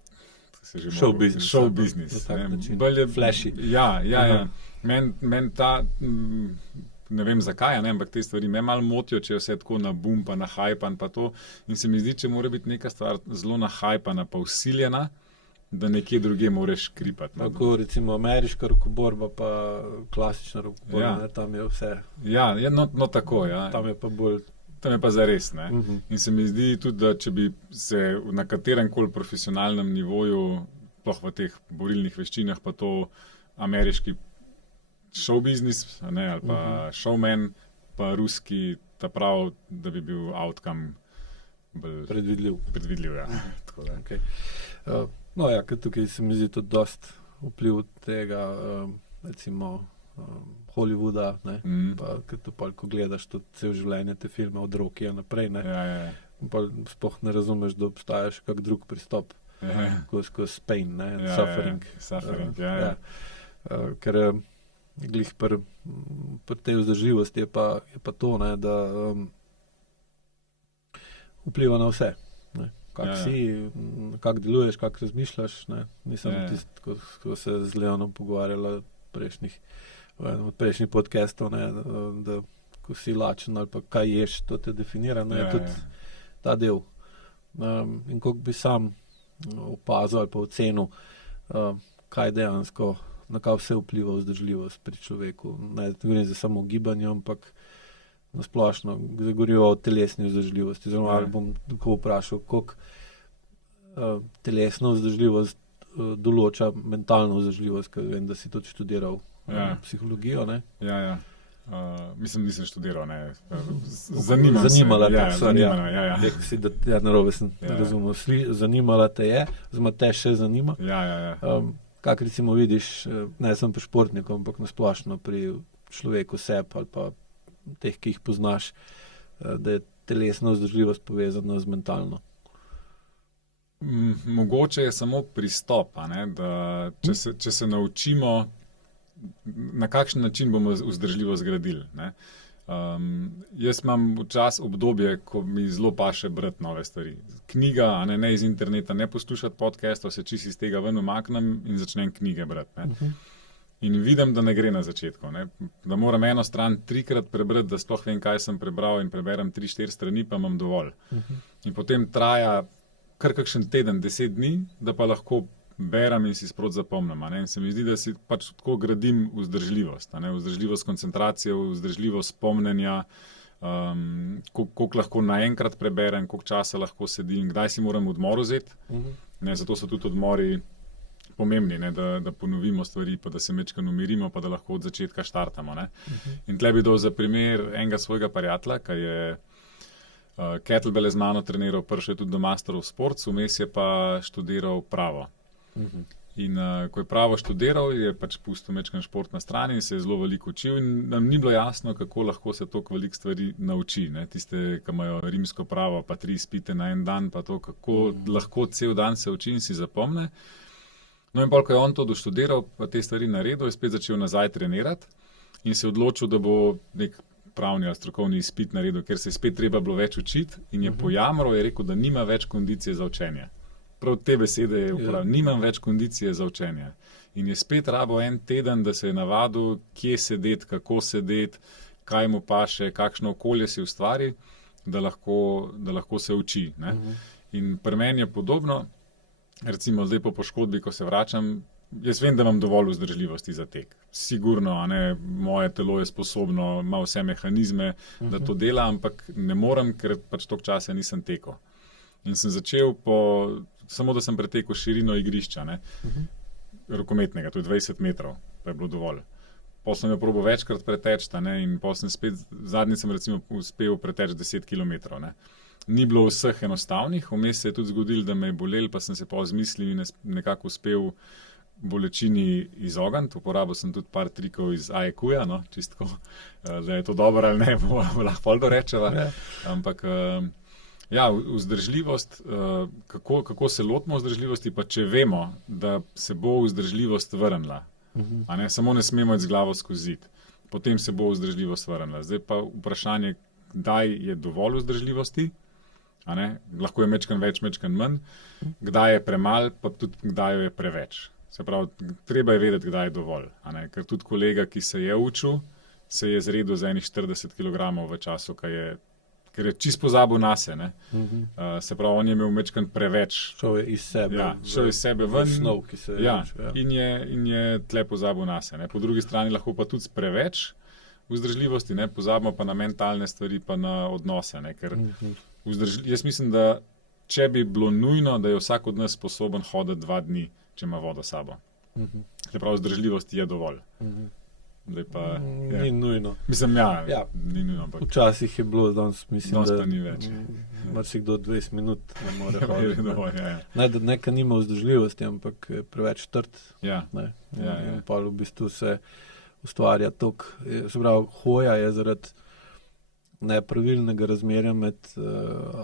se že mogel. Show business. Bolj je flashy. Ja. Meni ta, ne vem zakaj, ampak te stvari me malo motijo, če je vse tako na boom, pa na hajpan, pa to. In se mi zdi, če mora biti neka stvar zelo na hajpana, pa usiljena, da nekje drugje moraš kripati. Tako recimo ameriška rokoborba, pa klasična rokoborba, tam je vse. Ja, tako, ja. Tam je pa bolj... Tam je pa zares, In se mi zdi tudi, da če bi se na katerem koli profesionalnem nivoju, sploh v teh borilnih veščinah, pa to ameriški show business, ali pa showman, pa ruski, ta prav, da bi bil outcome bolj predvidljiv, ja. Tako da. Okay. Ker tukaj se mi zdi tudi dost vpliv tega, recimo, Hollywooda, pa ko gledaš tudi cel življenje te filme od Rockija naprej, pa sploh ne razumeš, da obstaja še kak drug pristop, skozi pain, suffering. Ker glih pri tej vzdržljivosti je pa to, da vpliva na vse. Kak si, kak deluješ, kak razmišljaš. Nisem tisti, ko se z Leonom pogovarjala v enem od prejšnjih podcastov, da ko si lačen ali pa kaj ješ, to te definira, je tudi ta del. In koliko bi sam opazil ali pa ocenil, kaj dejansko, na kaj vse vpliva vzdržljivost pri človeku. Ne gre za samo gibanje, ampak na splošno govorijo o telesni vzdržljivosti. Ali bom tako vprašal, koliko telesna vzdržljivost določa mentalno vzdržljivost, ker vem, da si tudi študiral psihologijo. Ja. Mislim, nisem študiral, zanimala te. Si, da narobe sem razumel. Zanimala te je, oziroma te še zanima. Kak recimo vidiš, ne samo pri športniku, ampak na splošno pri človeku sebi ali pa teh, ki jih poznaš, da je telesna vzdržljivost povezana z mentalno? Mogoče je samo pristop, da če se naučimo, na kakšen način bomo vzdržljivo zgradili. Jaz imam včasih obdobje, ko mi zelo paše brati nove stvari. Knjiga, a ne iz interneta, ne poslušati podcastov, se čisto iz tega ven umaknem in začnem knjige brati. In vidim, da ne gre na začetku. Ne? Da moram eno stran 3-krat prebrati, da sploh vem, kaj sem prebral, in preberem 3-4 strani, pa imam dovolj. In potem traja kar kakšen teden, 10 dni, da pa lahko berem in si sproti zapomnim. In se mi zdi, da si pač tako gradim vzdržljivost. Vzdržljivost koncentracije, vzdržljivost spomnenja, koliko lahko naenkrat preberem, koliko časa lahko sedim, kdaj si moram odmor vzeti. Zato so tudi odmori pomembni, da ponovimo stvari, pa da se majčkeno umirimo, pa da lahko od začetka štartamo. In tle bi dal za primer enega svojega prijatelja, ki je kettlebelle z mano treniral, prišel je tudi do Master of Sports, vmes je pa študiral pravo. In ko je pravo študiral, je pač pustil majčken šport na strani in se je zelo veliko učil in nam ni bilo jasno, kako lahko se toliko veliko stvari nauči. Tiste, ki imajo rimsko pravo, pa 3 izpite na en dan, pa to, kako lahko cel dan se uči in si zapomne. No in pol, ko je on to doštudiral, pa te stvari naredil, je spet začel nazaj trenirati in se je odločil, da bo nek pravni ali strokovni izpit naredil, ker se je spet treba bilo več učiti in je pojamral, je rekel, da nima več kondicije za učenje. Prav te besede je uporabljal, nimam več kondicije za učenje. In je spet rabil en teden, da se je navadil, kje sedeti, kako sedeti, kaj mu paše, kakšno okolje si ustvari, da lahko se uči. In pri meni je podobno. Recimo zdaj po poškodbi, ko se vračam, jaz vem, da imam dovolj vzdržljivosti za tek. Sigurno, moje telo je sposobno, ima vse mehanizme, da to dela, ampak ne morem, ker pač toliko časa nisem tekel. In sem začel samo da sem pretekel širino igrišča, rokometnega, to je 20 metrov, pa je bilo dovolj. Potem sem jo probal večkrat preteči in potem sem spet, zadnjič sem recimo uspel preteči 10 kilometrov. Ni bilo vseh enostavnih, vmes se je tudi zgodilo, da me je bolel, pa sem se pa zmislil in nekako uspel bolečini izogniti. Uporabil sem tudi par trikov iz AEQ-ja, čistko, da je to dobro ali ne, lahko pol dorečeva. Ampak vzdržljivost, kako se lotimo vzdržljivosti, pa če vemo, da se bo vzdržljivost vrnila. Samo ne smemo iti z glavo skozi zid. Potem se bo vzdržljivost vrnila. Zdaj pa vprašanje, kdaj je dovolj vzdržljivosti, lahko je majčken več, majčken manj, kdaj je premalo, pa tudi kdaj je preveč. Se pravi, treba je vedeti, kdaj je dovolj. Ker tudi kolega, ki se je učil, se je zredil za enih 40 kg v času, ker je čisto pozabil nase. Se pravi, on je imel majčken preveč. Šel je iz sebe ven. Snov, ki se je učil. In je tle pozabil nase. Po drugi strani lahko pa tudi preveč vzdržljivosti, pozabimo pa na mentalne stvari, pa na odnose. Ker jaz mislim, da če bi bilo nujno, da je vsak od nas sposoben hoditi 2 dni, če ima vodo s sabo. Se pravi, vzdržljivosti je dovolj. Ni nujno. Mislim, ni nujno. Ampak včasih je bilo, danes mislim, da ni več. Marsikdo 20 minut ne more hoditi. Da nekaj nima vzdržljivosti, ampak je preveč trd. In pa v bistvu se ustvarja tok. Se pravi, hoja je zaradi nepravilnega razmerja med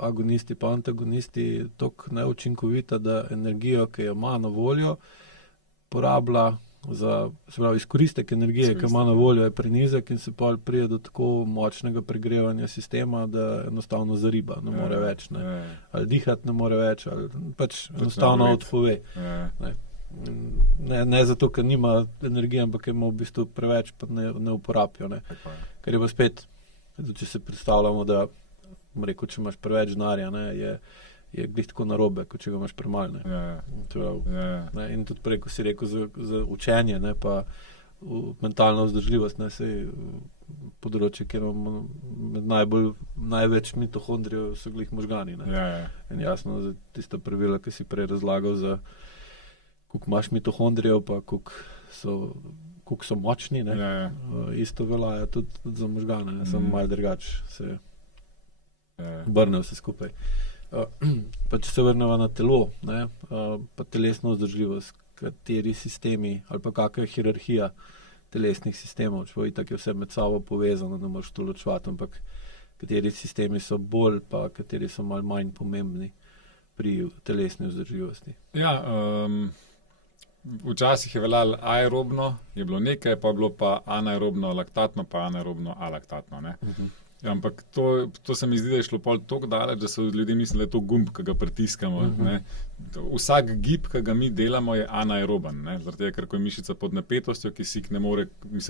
agonisti pa antagonisti tok neučinkovita, da energijo, ki jo ima na voljo, porablja se pravi, izkoristek energije, ki ima na voljo, je prenizek in se pa pride do tako močnega pregrevanja sistema, da enostavno zariba, ne more več. Ali dihati ne more več, ali pač enostavno odpove. Ne zato, ker nima energije, ampak ima v bistvu preveč, pa ne uporabijo. Ker je pa spet, če se predstavljamo, da če imaš preveč denarja, je glih tako narobe, kot če ga imaš premalo. In tudi prej, ko si rekel za učenje, pa mentalna vzdržljivost, področje, kjer imamo največ mitohondrijev, so glih možgani. In jasno, za tista pravila, ki si prej razlagal, za koliko imaš mitohondrijev, pa koliko so močni, isto velja tudi za možgane, samo malo drugače se obrne vse skupaj. Pa če se vrnemo na telo, pa telesno vzdržljivost, kateri sistemi ali pa kakšna je hierarhija telesnih sistemov, čeprav itak je vse med sabo povezano, ne moreš to ločevati, ampak kateri sistemi so bolj, pa kateri so malo manj pomembni pri telesni vzdržljivosti. Včasih je veljalo aerobno, je bilo nekaj, pa je bilo pa anaerobno laktatno, pa anaerobno alaktatno. Ne? Ampak to se mi zdi, da je šlo pol tako daleč, da so ljudje mislili, da je to gumb, ki ga pritiskamo. Ne? Vsak gib, ki ga mi delamo, je anaeroben. Zaradi tega, ker ko je mišica pod napetostjo, kisik ne more,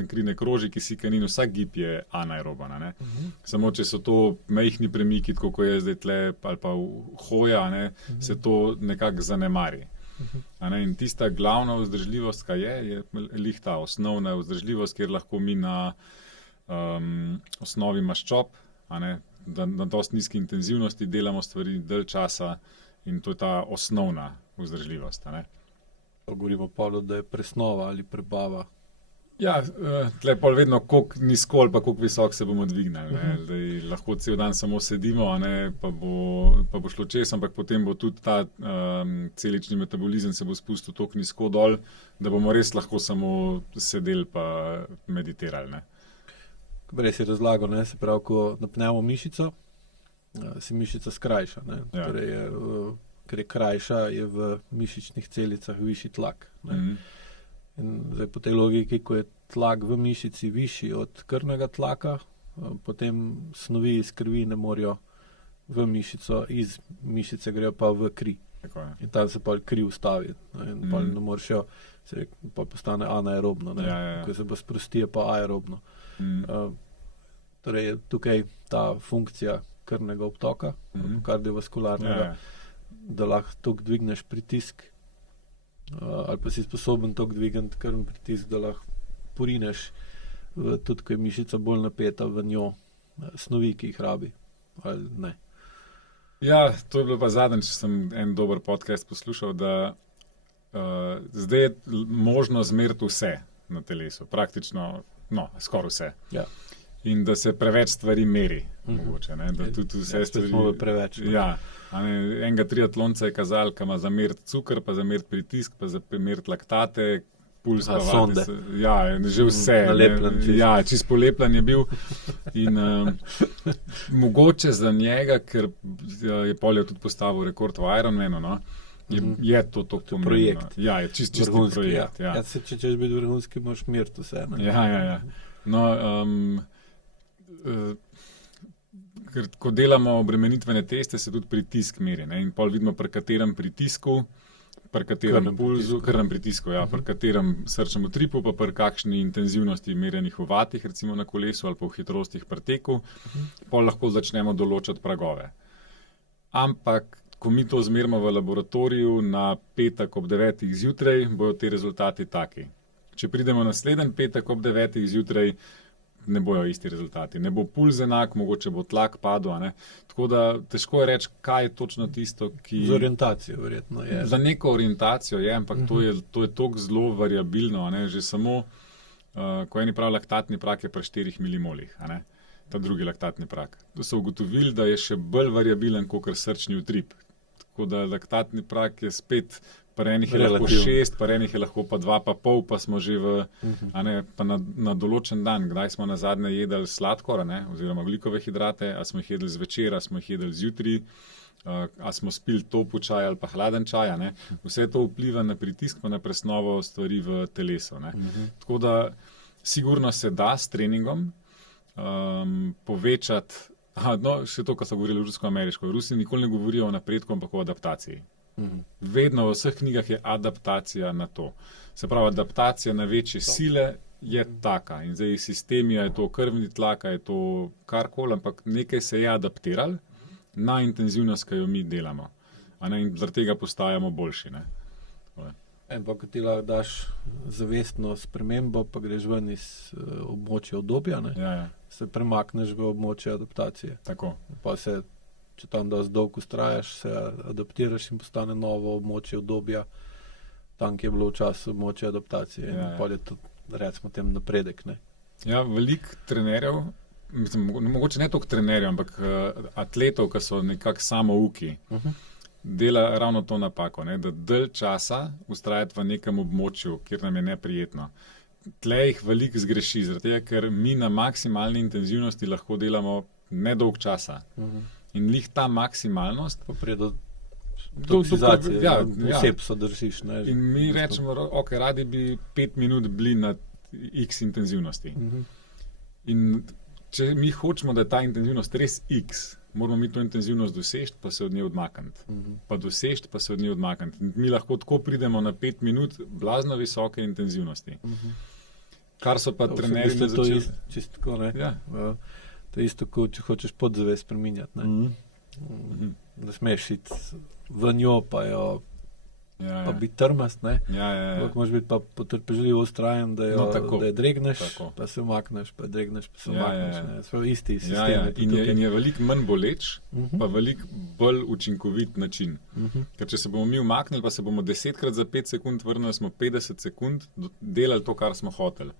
kri ne kroži, kisika ni, vsak gib je anaeroben. Ne? Samo, če so to majhni premiki, tako kot je zdaj tle, ali pa hoja, ne? Se to nekako zanemari. In tista glavna vzdržljivost, kaj je lih ta osnovna vzdržljivost, kjer lahko mi na osnovi maščob, na dosti nizki intenzivnosti delamo stvari dalj časa in to je ta osnovna vzdržljivost. Govorimo pa, da je presnova ali prebava. Ja, tle pol vedno, koliko nizko ali pa koliko visok se bomo dvignili. Lahko cel dan samo sedimo, pa bo šlo čez, ampak potem bo tudi ta celični metabolizem se bo spustil toliko nizko dol, da bomo res lahko samo sedeli pa meditirali. Prej si razlagal, se pravi, ko napnemo mišico, se mišica skrajša. Ja. Torej ker je krajša, je v mišičnih celicah višji tlak. In zdaj po tej logiki, ko je tlak v mišici višji od krvnega tlaka, potem snovi iz krvi ne morejo v mišico, iz mišice grejo pa v kri. In tam se pa kri ustavi. In pa ne moreš jo, pa postane anaerobno. Ko se pa sprosti, je pa aerobno. Torej je tukaj ta funkcija krvnega obtoka, kardiovaskularnega, da lahko toliko dvigneš pritisk, ali pa si sposoben toliko dvigniti krvni pritisk, da lahko porineš, tudi ko je mišica bolj napeta v njo, snovi, ki jih rabi, ali ne. Ja, to je bilo pa zadnjič, sem en dober podcast poslušal, da zdaj je možno zmeriti vse na telesu, praktično, skoraj vse. Ja. In da se preveč stvari meri, mogoče, da tudi vse stvari... Smo preveč. Ja, enega triatlonca je kazal, ki ima zameriti cukor, pa zameriti pritisk, pa zameriti laktate, puls, pa sonde. Ja, že vse. Nalepljen. Ja, čist polepljen je bil. In mogoče za njega, ker je Polje tudi postavil rekord v Ironmanu, je to pomembno. Projekt. Ja, je čisti projekt. Ja. Če ćeš biti vrhunski, moraš meriti vse. Ja. No, ker ko delamo obremenitvene teste, se tudi pritisk meri. In pol vidimo, pri katerem pritisku, pri katerem pulzu, krvnem pritisku, pri katerem srčnem utripu, pa pri kakšni intenzivnosti merjenih v vatih, recimo na kolesu, ali pa v hitrostih pri teku, pol lahko začnemo določati pragove. Ampak, ko mi to zmerimo v laboratoriju na petek ob 9. zjutraj, bojo ti rezultati taki. Če pridemo naslednji petek ob 9. zjutraj, ne bojo isti rezultati. Ne bo puls enak, mogoče bo tlak padel. Tako da težko je reči, kaj je točno tisto, ki... Z orientacijo verjetno je. Za neko orientacijo je, ampak to je toliko zelo variabilno. Že samo, ko eni prav laktatni prak je pri 4 milimolih, ta drugi laktatni prak. To so ugotovili, da je še bolj variabilen kot srčni utrip. Tako da laktatni prak je spet... Pri enih je lahko 6, pri enih je lahko pa 2,5, pa smo že pa na določen dan, kdaj smo nazadnje jedli sladkor, oziroma ogljikove hidrate, ali smo jih jedli zvečer, ali smo jih jedli zjutraj, ali smo spili topu čaj ali pa hladen čaj. Vse to vpliva na pritisk, pa na presnovo stvari v telesu. Tako da sigurno se da s treningom povečati, še to, kar so govorili rusko-ameriško. Rusi nikoli ne govorijo o napredku, ampak o adaptaciji. Vedno v vseh knjigah je adaptacija na to. Se pravi, adaptacija na večje sile je taka. In zdaj sistemija, je to krvni tlak, je to karkoli, ampak nekaj se je adaptiralo na intenzivnost, ki jo mi delamo. In zaradi tega postajamo boljši. Ampak, ko ti lahko daš zavestno spremembo, pa greš ven iz območja obdobja, se premakneš v območje adaptacije. Tako. Pa se, če tam dosti dolgo vztrajaš, se adaptiraš in postane novo območje obdobja, tam, ki je bilo včasih območje adaptacije. In pa je to, recimo, tem napredek. Ja, veliko trenerjev, mogoče ne toliko trenerjev, ampak atletov, ki so nekako samouki, dela ravno to napako, da dalj časa vztrajati v nekem območju, kjer nam je neprijetno. Tle jih veliko zgreši, zaradi tega, ker mi na maksimalni intenzivnosti lahko delamo nedolg časa. In lih ta maksimalnost... Pa prije do toksizacija, oseb so držiš. In mi rečemo, ok, radi bi 5 minut bili na x intenzivnosti. In če mi hočemo, da je ta intenzivnost res x, moramo mi to intenzivnost doseči, pa se od nje odmakniti. Pa doseči, pa se od nje odmakniti. In mi lahko tako pridemo na 5 minut blazno visoke intenzivnosti. Kar so pa trenerji začeli. Čisto tako, ne? Ja. To je isto, kot če hočeš podzavest spreminjati. Da smeš iti v njo, pa jo pa biti trmast, ne? Lahko moraš biti pa potrpežljivo ustrajen, da je dregneš, pa se umakneš, pa dregneš, pa se umakneš. Sprav isti sistem. In je veliko manj boleč, pa veliko bolj učinkovit način. Ker če se bomo mi umaknili, pa se bomo 10krat za 5 sekund vrnili, smo 50 sekund delali to, kar smo hoteli.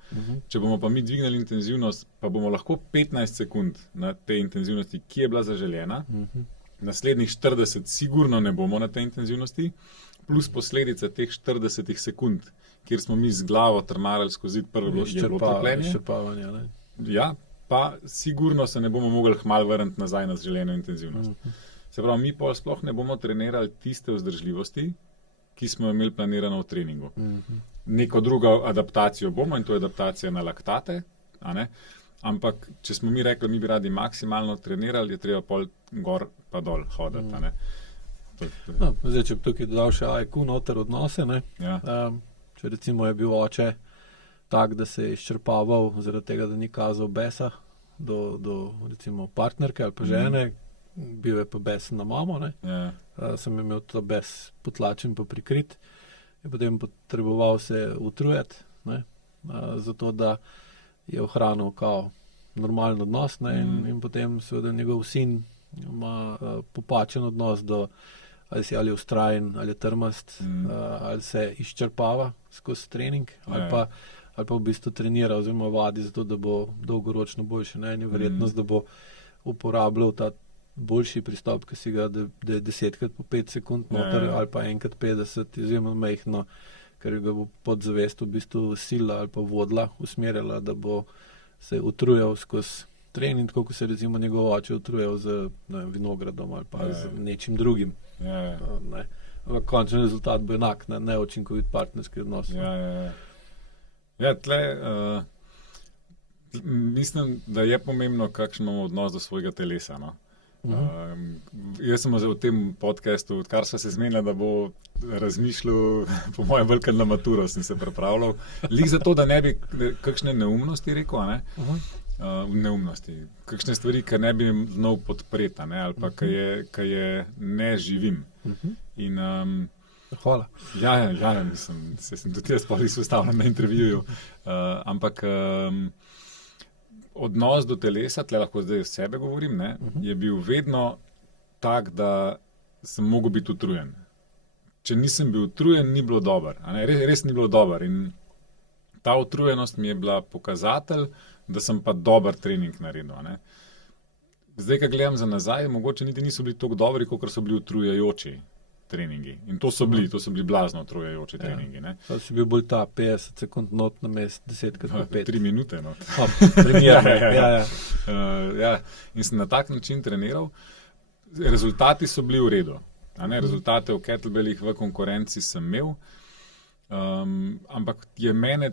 Če bomo pa mi dvignili intenzivnost, pa bomo lahko 15 sekund na tej intenzivnosti, ki je bila zaželjena, naslednjih 40 sigurno ne bomo na tej intenzivnosti, plus posledica teh 40 sekund, kjer smo mi z glavo trmarali skozi prvo trpljenje. Ja, pa sigurno se ne bomo mogli hmal vrniti nazaj na želeno intenzivnost. Se pravi, mi pa sploh ne bomo trenirali tiste vzdržljivosti, ki smo imeli planirano v treningu. Neko drugo adaptacijo bomo, in to je adaptacija na laktate, a ne? Ampak, če smo mi rekli, mi bi radi maksimalno trenirali, je treba pol gor pa dol hoditi, a ne? Zdaj, če bi tukaj dodal še IQ noter odnose, ne? Če recimo je bil oče tak, da se je izčrpaval zaradi tega, da ni kazal besa do recimo partnerke ali pa žene, bil je pa besen na mamo, ne? Sem imel to bes potlačen pa prikrit, in potem potreboval se utrujati, ne? Zato, da je ohranil kao normalen odnos, ne? In potem seveda njegov sin ima popačen odnos do ali je ustrajen, ali je trmast, ali se izčrpava skozi trening, ali pa v bistvu trenira oziroma vadi zato, da bo dolgoročno boljši. Ne? In je verjetnost, da bo uporabljal ta boljši pristop, ki si ga, da je 10krat po 5 sekund noter, ali pa 1x50, izjemno majhno, ker ga bo podzavest v bistvu sila ali pa vodila, usmerjala, da bo se utrujal skozi trening, tako kot se recimo njegov oče utrujal z vinogradom ali pa z nečim drugim. Končni rezultat bo enak, neučinkovit partnerski odnos. Tle mislim, da je pomembno, kakšen imamo odnos do svojega telesa. No? Jaz sem v tem podcastu, odkar sva se zmenila, da bo razmišljal, po mojem velkem na maturo sem se pripravljal, lik zato, da ne bi kakšne neumnosti rekel, ne? Neumnosti, kakšne stvari, ki ne bi znal podpreti, ali pa ki je ne živim. In, hvala. Ja, mislim, sem tudi jaz izpostavljen na intervjuju, ampak odnos do telesa, tle lahko zdaj sebe govorim, ne, je bil vedno tak, da sem mogel biti utrujen. Če nisem bil utrujen, ni bilo dobro. Res ni bilo dobro. In ta utrujenost mi je bila pokazatelj, da sem pa dober trening naredil. Ne. Zdaj, ko gledam za nazaj, mogoče niti niso bili tako dobri, kot so bili utrujajoči treningi. In to so bili blazno utrujajoči treningi. Ne. To si bil bolj ta 50 sekund not na mest, 10krat po 5. 3 minute not. Primerno, ja. In sem na tak način treniral. Rezultati so bili v redu. Rezultate v kettlebellih v konkurenci sem imel. Ampak je mene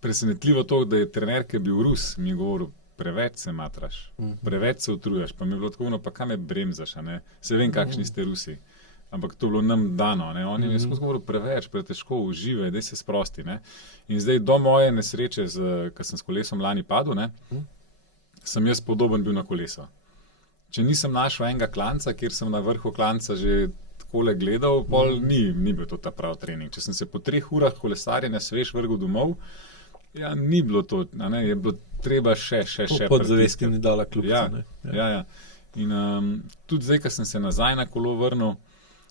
presenetljivo to, da je trener, ki je bil Rus, mi je govoril, preveč se matraš, preveč se utrujaš, pa mi je bilo tako, pa kaj me bremzaš, se vem, kakšni ste Rusi, ampak to je bilo nam dano, on je skozi govoril, preveč, pretežko, uživaj, daj se sprosti, in zdaj do moje nesreče, ko sem s kolesom lani padel, sem jaz podoben bil na koleso. Če nisem našel enega klanca, kjer sem na vrhu klanca že takole gledal, pol ni bil to ta prav trening. Če sem se po 3 urah kolesarjenja svež vrgel domov, ja, ni bilo to, je bilo treba še podzavesti ni dala kljubca. Ja. In tudi zdaj, ko sem se nazaj na kolo vrnil,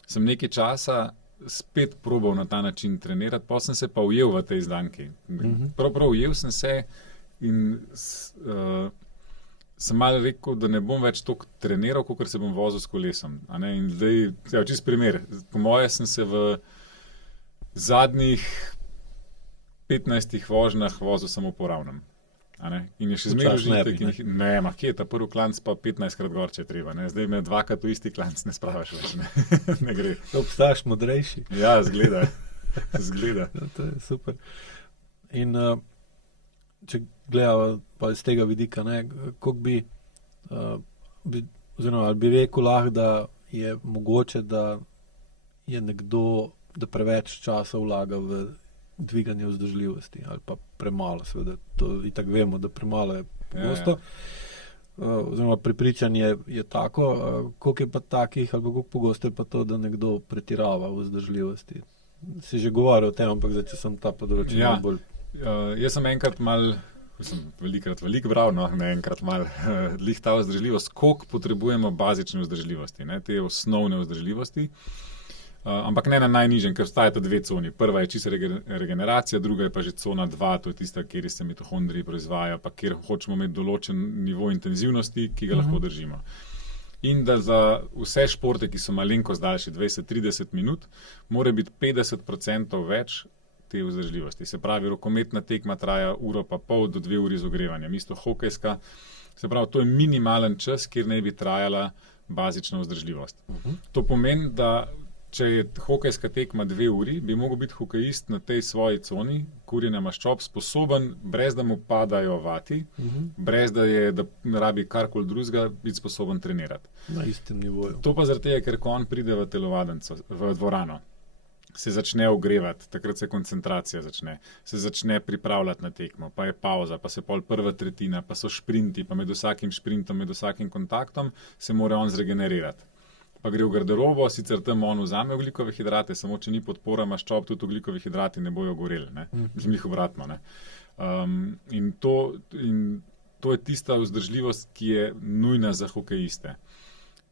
sem nekaj časa spet probal na ta način trenirati, pa sem se pa ujel v tej izdanki. Prav ujel sem se in sem malo rekel, da ne bom več toliko treniral, kot se bom vozil s kolesom. In zdaj, čist primer, po moje sem se v zadnjih 15 vožnjah vozil samo po ravnem. In je še zmeraj užitek. Ne, kje je ta prvi klanc, pa 15krat gor, če treba. Ne? Zdaj me dvakrat v isti klanc ne spravaš več. Ne gre. Obstajaš modrejši. Ja, zgleda. Ja, to je super. In če gledamo pa iz tega vidika, kako bi oziroma ali bi rekel lahko, da je mogoče, da je nekdo, da preveč časa vlaga v dviganje vzdržljivosti ali pa premalo, seveda to itak vemo, da premalo je pogosto. Oziroma prepričanje je tako, koliko je pa takih ali koliko pogosto je pa to, da nekdo pretirava v vzdržljivosti. Si že govoril o tem, ampak zdaj, če sem ta področje bolj... Jaz sem enkrat veliko bral, ne enkrat lih ta vzdržljivost, koliko potrebujemo bazične vzdržljivosti, te osnovne vzdržljivosti. Ampak ne na najnižjem, ker obstajata dve coni. Prva je čista regeneracija, druga je pa že cona 2, to je tista, kjer se mitohondriji proizvajajo, pa kjer hočemo imeti določen nivo intenzivnosti, ki ga lahko držimo. In da za vse športe, ki so malenkost daljši, 20-30 minut, mora biti 50% več te vzdržljivosti. Se pravi, rokometna tekma traja 1,5 do 2 uri z ogrevanjem. Isto hokejska. Se pravi, to je minimalen čas, kjer naj bi trajala bazična vzdržljivost. To pomeni, da če je hokejska tekma 2 uri, bi mogel biti hokejist na tej svoji coni kurjenja maščob sposoben, brez da mu padajo vati, brez da ne rabi karkoli drugega, biti sposoben trenirati. Na istem nivoju. To pa zaradi tega, ker ko on pride v telovadnico, v dvorano, se začne ogrevati, takrat se koncentracija začne, se začne pripravljati na tekmo, pa je pauza, pa se pol prva tretjina, pa so šprinti, pa med vsakim šprintom, med vsakim kontaktom se mora on zregenerirati. Pa gre v garderobo, sicer tam on vzame ogljikove hidrate, samo če ni podpora maščob, tudi ogljikovi hidrati ne bojo goreli, mislim jih obratno. In to je tista vzdržljivost, ki je nujna za hokejiste.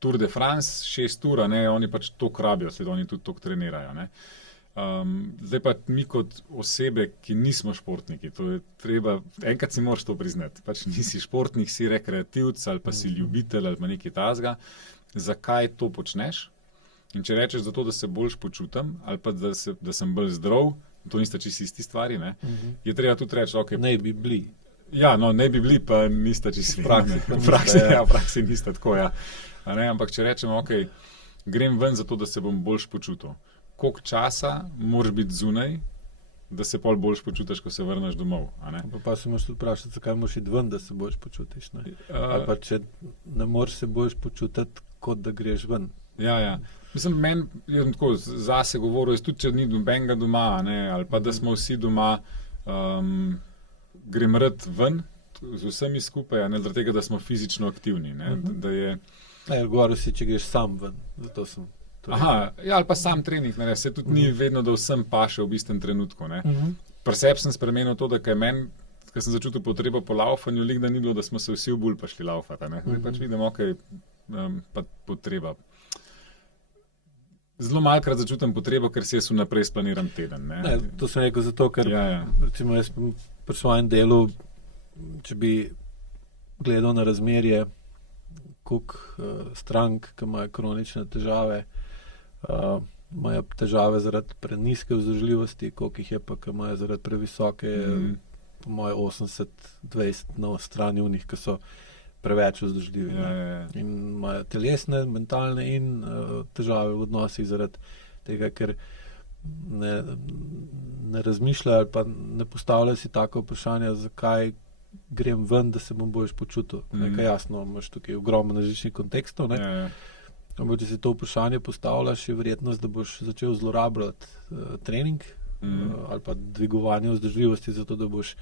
Tour de France, 6 ur, oni pač toliko rabijo, seveda oni tudi toliko trenirajo. Zdaj pa mi kot osebe, ki nismo športniki, to je treba, enkrat si moraš to priznati, pač nisi športnik, si rekreativc ali pa si ljubitelj ali pa nekaj takega. Zakaj to počneš? In če rečeš zato, da se boljš počutim ali pa da sem bolj zdrav, to nista čisto isti stvari, je treba tudi reči, ok. Ne bi bili. Ja, ne bi bili, pa nista čisto v praksi nista tako, ja. Ampak če rečemo, ok, grem ven zato, da se bom boljš počutil. Koliko časa moraš biti zunaj, da se pol boljš počutiš, ko se vrneš domov? Pa se moraš tudi vprašati, zakaj moraš iti ven, da se boljš počutiš. Ali pa če ne moreš se boljš počutiti, kot da greš ven. Ja. Mislim, meni je tako zase govoril, tudi če ni nobenega doma, ali pa da smo vsi doma, grem rad ven z vsemi skupaj, zaradi tega, da smo fizično aktivni. Govoril si, če greš sam ven, zato sem... ali pa sam trening, se tudi ni vedno, da vsem paše v istem trenutku. Pri sebi sem spremenil to, da ko sem začutil potrebo po laufanju, da ni bilo, da smo se vsi v bulj pa šli laufati. Zdaj pač vidim, pa potreba. Zelo malkrat začutim potrebo, ker si jaz vnaprej splaniram teden. To sem rekel zato, ker recimo jaz pri svojem delu, če bi gledal na razmerje, koliko strank, ki imajo kronične težave, imajo težave zaradi prenizke vzdržljivosti, koliko jih je pa, ki imajo zaradi previsoke, po moje 80-20 na strani unih, ki so preveč vzdržljivi. In imajo telesne, mentalne in težave v odnosih zaradi tega, ker ne razmišljajo ali pa ne postavljajo si tako vprašanje, zakaj grem ven, da se bom boljš počutil. Nekaj jasno, imaš tukaj ogromno različnih kontekstov. Ampak če si to vprašanje postavljaš, je verjetnost, da boš začel zlorabljati trening ali pa dvigovanje vzdržljivosti, zato da boš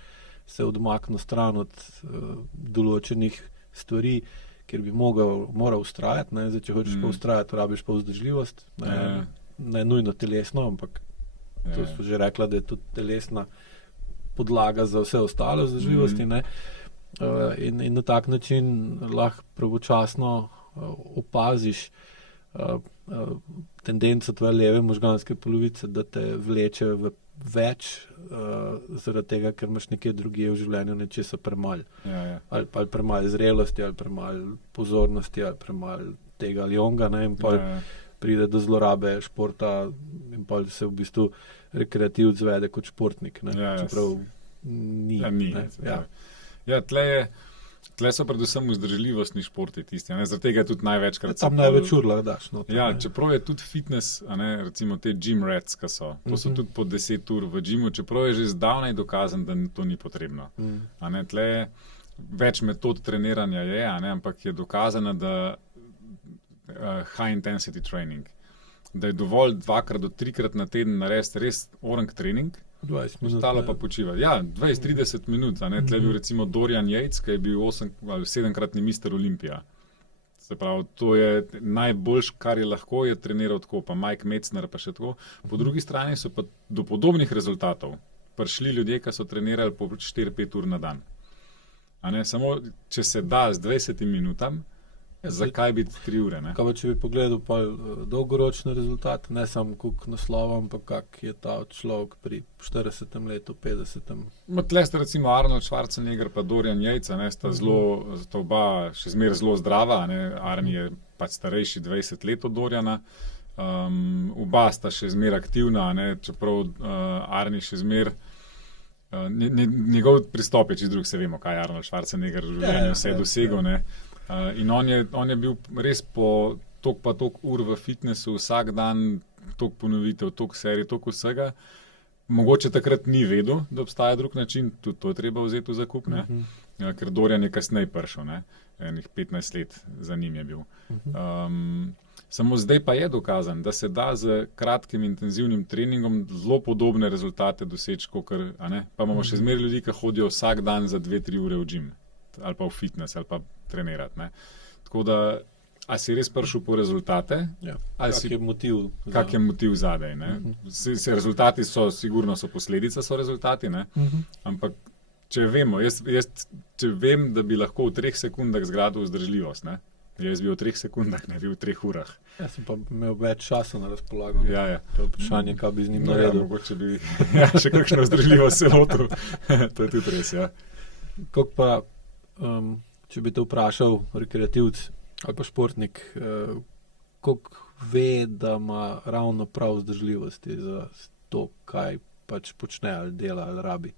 se odmaknil stran od določenih stvari, kjer bi moral vztrajati. Zdaj, če hočeš pa vztrajati, rabiš pa vzdržljivost. Ne nujno telesno, ampak to smo že rekla, da je tudi telesna podlaga za vse ostale vzdržljivosti. In na tak način lahko pravočasno opaziš tendenco tvoje leve možganske polovice, da te vleče v več, zaradi tega, ker imaš nekje drugje v življenju nečesa premalo. Ali premalo zrelosti, ali premalo pozornosti, ali premalo tega ali onga, in pol pride do zlorabe športa in pol se v bistvu rekreativc vede kot športnik. Čeprav ni. Ja, tle so predvsem vzdržljivostni športi tisti, zaradi tega je tudi največkrat. Tam največ ur lahko daš. No, ja, čeprav je tudi fitness, recimo te gym rats, ki so, to so tudi po 10 ur v gymu, čeprav je že zdavnaj dokazan, da to ni potrebno. Tle je več metod treniranja je, ampak je dokazano, da high intensity training, da je dovolj 2 do 3 na teden narediti res orang trening, 20 minut. Ostalo pa počiva. Ja, 20-30 minut. Tle je bil recimo Dorian Yates, ki je bil 7-kratni mister Olimpija. Se pravi, to je najboljš, kar je lahko, je treniral tako, pa Mike Metzner pa še tako. Po drugi strani so pa do podobnih rezultatov prišli ljudje, ki so trenirali po 4-5 ur na dan. Samo, če se da z 20 minutam, zakaj biti 3 ure? Kaj pa, če bi pogledal pa dolgoročne rezultate, ne samo koliko naslovov, ampak kak je ta človek pri 40. letu, 50. Tle sta recimo Arnold Schwarzenegger pa Dorian Yates, sta oba še zmeraj zelo zdrava, Arni je pač starejši 20 let od Doriana, oba sta še zmeraj aktivna, čeprav Arni še zmeraj njegov pristop je čist drug, se vemo, kaj je Arnold Schwarzenegger v življenju vse dosegel, in on je bil res po toliko pa toliko ur v fitnessu, vsak dan toliko ponovitev, toliko serij, toliko vsega. Mogoče takrat ni vedel, da obstaja drug način, tudi to je treba vzeti v zakup, ker Dorian je kasneje prišel, enih 15 let za njim je bil. Samo zdaj pa je dokazan, da se da z kratkim intenzivnim treningom zelo podobne rezultate doseči, pa imamo še zmeraj ljudi, ki hodijo vsak dan za 2-3 ure v gym, ali pa v fitness, ali pa trenirati. Tako da, a si res prišel po rezultate? Ja. Kak je motiv zadaj? Rezultati so, sigurno so posledica, so rezultati, ampak če vemo, jaz če vem, da bi lahko v 3 sekundah zgradil vzdržljivost, jaz bi v 3 sekundah, ne bi v 3 urah. Jaz sem pa imel več časa na razpolago. Ja. To je vprašanje, kaj bi z njim naredil. Mogoče bi še kakšno vzdržljivost se lotil. To je tudi res, ja. Kako pa, če bi te vprašal rekreativc ali pa športnik, koliko ve, da ima ravno prav vzdržljivosti za to, kaj pač počne ali dela ali rabi?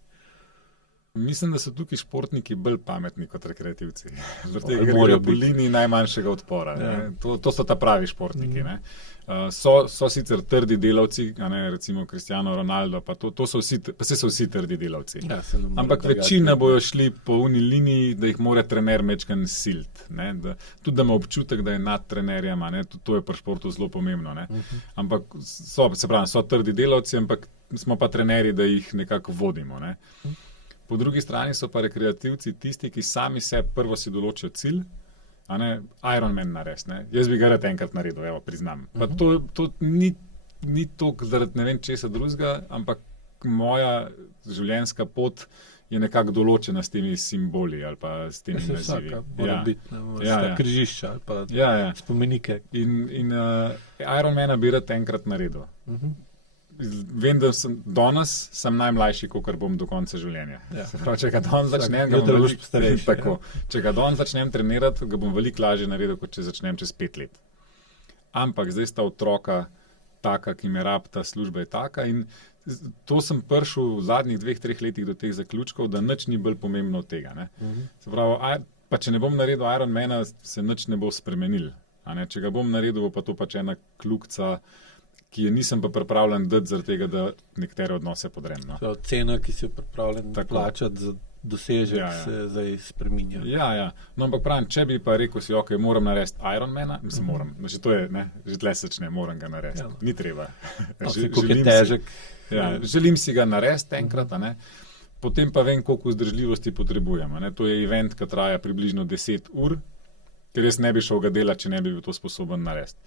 Mislim, da so tukaj športniki bolj pametni kot rekreativci. Zato je po liniji najmanjšega odpora. To so ta pravi športniki. So sicer trdi delavci, recimo Cristiano Ronaldo, pa so vsi trdi delavci. Ja, ampak večina bojo šli po uni liniji, da jih mora trener mečkan silt. Tudi da ima občutek, da je nad trenerjem, to je pri športu zelo pomembno. Ampak so trdi delavci, ampak smo pa trenerji, da jih nekako vodimo. Po drugi strani so pa rekreativci tisti, ki sami se prvo si določijo cilj, Ironman narediti. Jaz bi ga rad enkrat naredil, priznam. Pa to ni toliko zaradi ne vem česa drugega, ampak moja življenjska pot je nekako določena s temi simboli ali pa s temi nazivi. Mora biti, križišča ali pa spomenike. In Ironmana bi rad enkrat naredil. Vem, da sem danes najmlajši, kakor bom do konca življenja. Ja. Če ga danes začnem, če ga danes začnem trenirati, ga bom veliko lažje naredil, kot če začnem čez 5 let. Ampak zdaj sta otroka taka, ki me rabita, služba je taka in to sem prišel v zadnjih 2-3 letih do teh zaključkov, da nič ni bolj pomembno od tega. Se pravi, pa če ne bom naredil Ironmana, se nič ne bo spremenil. Če ga bom naredil, bo pa to pač ena kljukica, ki je nisem pa pripravljen dati zaradi tega, da nekatere odnose podrem. Cena, ki si jo pripravljen plačati za dosežek, se zdaj spreminja. Ja. No, ampak pravim, če bi pa rekel si, ok, moram narediti Ironmana, moram, že to je, že tle začne, moram ga narediti. Ni treba. Koliko je težek. Želim si ga narediti enkrat, potem pa vem, koliko vzdržljivosti potrebujem. To je event, ki traja približno 10 ur, ker jaz ne bi šel ga delati, če ne bi bil to sposoben narediti.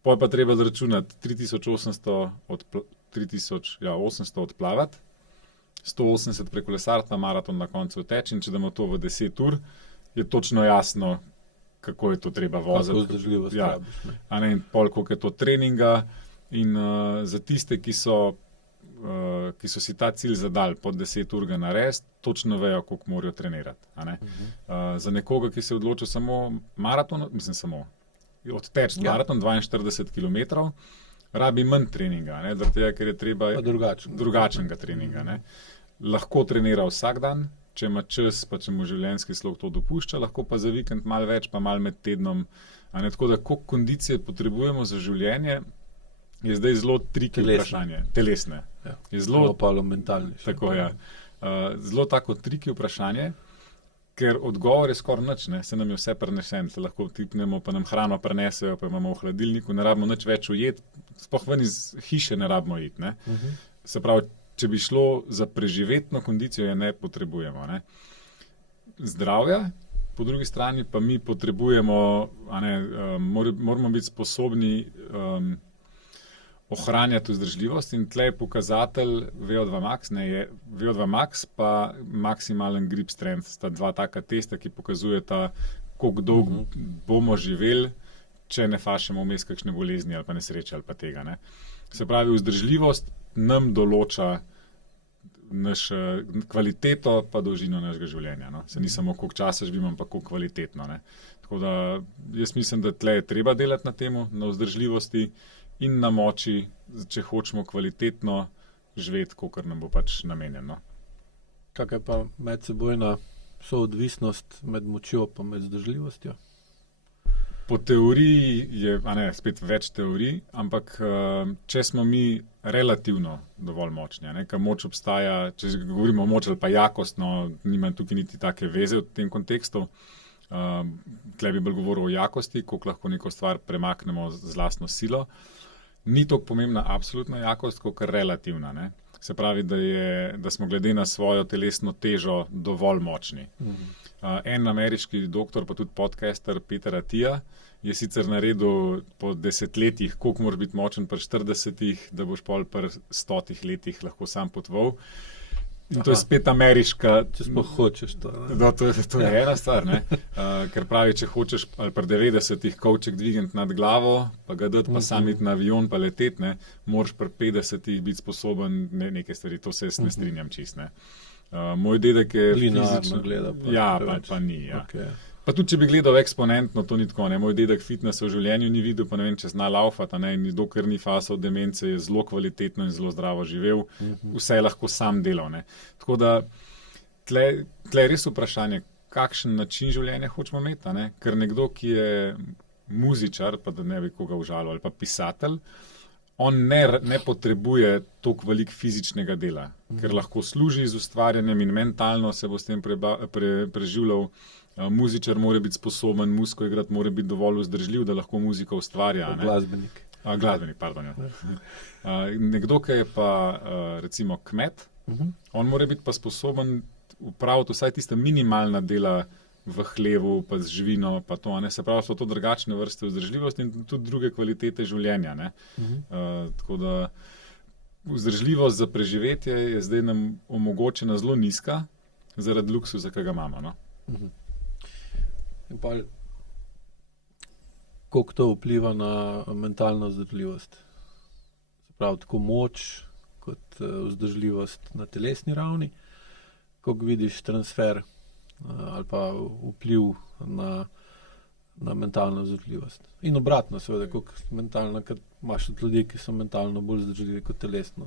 Potem pa treba zračunati 3800 odplavati, 180 prekolesariti na maraton na koncu teči in če damo to v 10 ur, je točno jasno, kako je to treba voziti. Kako vzdržljivost rabiš. In pol, koliko je to treninga in za tiste, ki so si ta cilj zadali pod 10 ur ga narediti, točno vejo, koliko morajo trenirati. Za nekoga, ki se je odločil samo maraton, odteči maraton 42 km, rabi manj treninga, ker je treba drugačnega treninga. Lahko trenira vsak dan, če ima čas, pa če mu življenjski slog to dopušča, lahko pa za vikend malo več, pa malo med tednom. Tako da, koliko kondicije potrebujemo za življenje, je zdaj zelo tricky vprašanje. Telesne. Ja. Je zelo mentalne. Tako, ja. Zelo tako tricky vprašanje, ker odgovor je skoraj nič, ne? Se nam je vse prenesen, se lahko tipnemo, pa nam hrano prenesejo, pa imamo v hladilniku, ne rabimo nič več ujeti, sploh ven iz hiše ne rabimo iti. Ne? Se pravi, če bi šlo za preživetno kondicijo, je ne potrebujemo. Ne? Zdravja, po drugi strani pa mi potrebujemo, moramo biti sposobni ohranjati vzdržljivost in tle je pokazatelj VO2 max, VO2 max pa maksimalen grip strength, sta dva taka testa, ki pokazujeta, koliko dolgo bomo živeli, če ne fašemo vmes kakšne bolezni ali pa nesreče ali pa tega. Ne. Se pravi, vzdržljivost nam določa kvaliteto pa dolžino našega življenja. No. Se ni samo koliko časa živimo, ampak koliko kvalitetno. Ne. Tako da jaz mislim, da tle je treba delati na temu, na vzdržljivosti in na moči, če hočemo kvalitetno živeti, kakor nam bo pač namenjeno. Kakšna je pa medsebojna soodvisnost med močjo pa med vzdržljivostjo? Po teoriji je, spet več teorij, ampak če smo mi relativno dovolj močni, ker moč obstaja, če govorimo o moči ali pa jakostno, nimam tukaj niti take veze v tem kontekstu. Tle bi bolj govoril o jakosti, koliko lahko neko stvar premaknemo z lastno silo. Ni toliko pomembna absolutna jakost, kot relativna. Ne? Se pravi, da smo glede na svojo telesno težo dovolj močni. En ameriški doktor, pa tudi podcaster Peter Attia, je sicer naredil po desetletjih, koliko moraš biti močen pri 40, da boš pol pri 100 letih lahko sam potoval. In to je spet ameriška. Če sploh hočeš to. To je ena stvar, ker pravi, če hočeš ali pri 90 kovček dvigniti nad glavo, pa ga dati, pa sam iti na avion, pa leteti, moraš pri 50 biti sposoben neke stvari. To se jaz ne strinjam čist. Moj dedek je fizično gleda. Pa ni. Ja. Okay. Pa tudi, če bi gledal eksponentno, to ni tako. Moj dedek fitnesa v življenju ni videl, pa ne vem, če zna laufati, in dokler ni fasal demence, je zelo kvalitetno in zelo zdravo živel. Vse je lahko sam delal. Tako da, tle je res vprašanje, kakšen način življenja hočemo imeti. Ker nekdo, ki je muzičar, pa da ne bi koga užalil, ali pa pisatelj, on ne potrebuje toliko veliko fizičnega dela, ker lahko služi z ustvarjanjem in mentalno se bo s tem preživljal. Muzičar mora biti sposoben, muziko igrati, mora biti dovolj vzdržljiv, da lahko muzika ustvarja. Glasbenik. Glasbenik, pardon. Ja. Nekdo, ki je pa recimo kmet, on mora biti pa sposoben upraviti vsaj tista minimalna dela v hlevu, pa z živino, pa to. Se pravi, so to drugačne vrste vzdržljivosti in tudi druge kvalitete življenja. Tako da vzdržljivost za preživetje je zdaj nam omogočena zelo nizka zaradi luksuza, ki ga imamo. No? In pa, koliko to vpliva na mentalno vzdržljivost? Se pravi, tako moč kot vzdržljivost na telesni ravni. Koliko vidiš transfer ali pa vpliv na mentalno vzdržljivost? In obratno, seveda, koliko mentalno, ker imaš tudi ljudi, ki so mentalno bolj vzdržljivi kot telesno.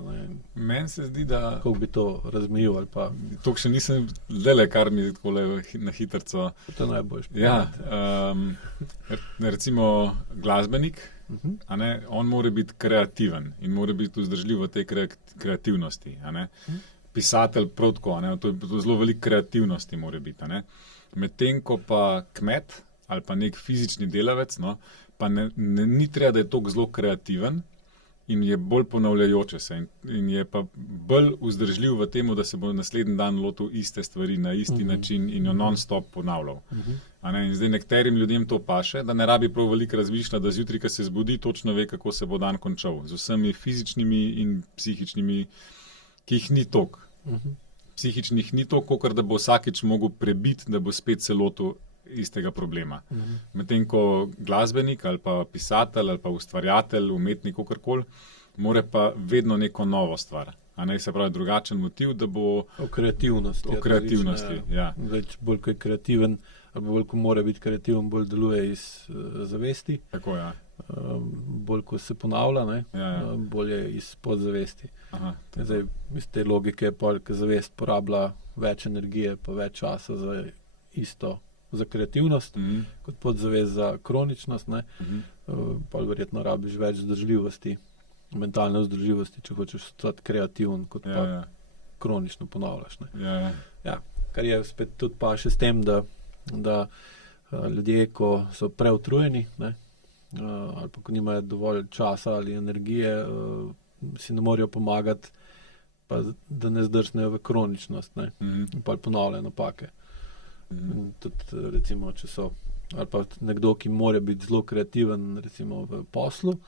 Meni se zdi, da... Koliko bi to razmejil ali pa... To še nisem zdajle, kar mi takole na hitrco... To najboljš. Ja, recimo glasbenik, on mora biti kreativen in mora biti vzdržljiv v tej kreativnosti. Pisatelj prav tako, to je zelo veliko kreativnosti mora biti. Medtem ko pa kmet ali pa nek fizični delavec, pa ni treba, da je toliko zelo kreativen in je bolj ponavljajoče se in je pa bolj vzdržljiv v temu, da se bo naslednji dan lotil iste stvari na isti način in jo non-stop ponavljal. In zdaj nekaterim ljudem to paše, da ne rabi prav veliko razmišljati, da zjutraj, ko se zbudi, točno ve, kako se bo dan končal. Z vsemi fizičnimi in psihičnimi, ki jih ni toliko. Psihičnih ni toliko, kot da bo vsakič mogel prebiti, da bo spet se lotil istega problema. Medtem ko glasbenik ali pa pisatelj ali pa ustvarjatelj, umetnik, kakorkoli, mora pa vedno neko novo stvar. Se pravi, drugačen motiv, da bo... O kreativnosti. O kreativnosti, ja. Več bolj, ko je kreativen, ali bolj, ko mora biti kreativen, bolj deluje iz zavesti. Tako, ja. bolj ko se ponavlja, ne, bolj je iz podzavesti. Zdaj, iz te logike je pol, ker zavest porablja več energije pa več časa za kreativnost, kot podzavest za kroničnost, ne. Pol verjetno rabiš več vzdržljivosti, mentalne vzdržljivosti, če hočeš ostati kreativen, kot pa kronično ponavljaš, ne. Ja, kar je spet tudi pa še s tem, da ljudje, ko so preutrujeni, ne, ali pa ko nimajo dovolj časa ali energije, si ne morejo pomagati, pa da ne zdrsnejo v kroničnost, ne, in pa ponavljajo napake. Tudi recimo, če so, ali pa nekdo, ki mora biti zelo kreativen, recimo v poslu,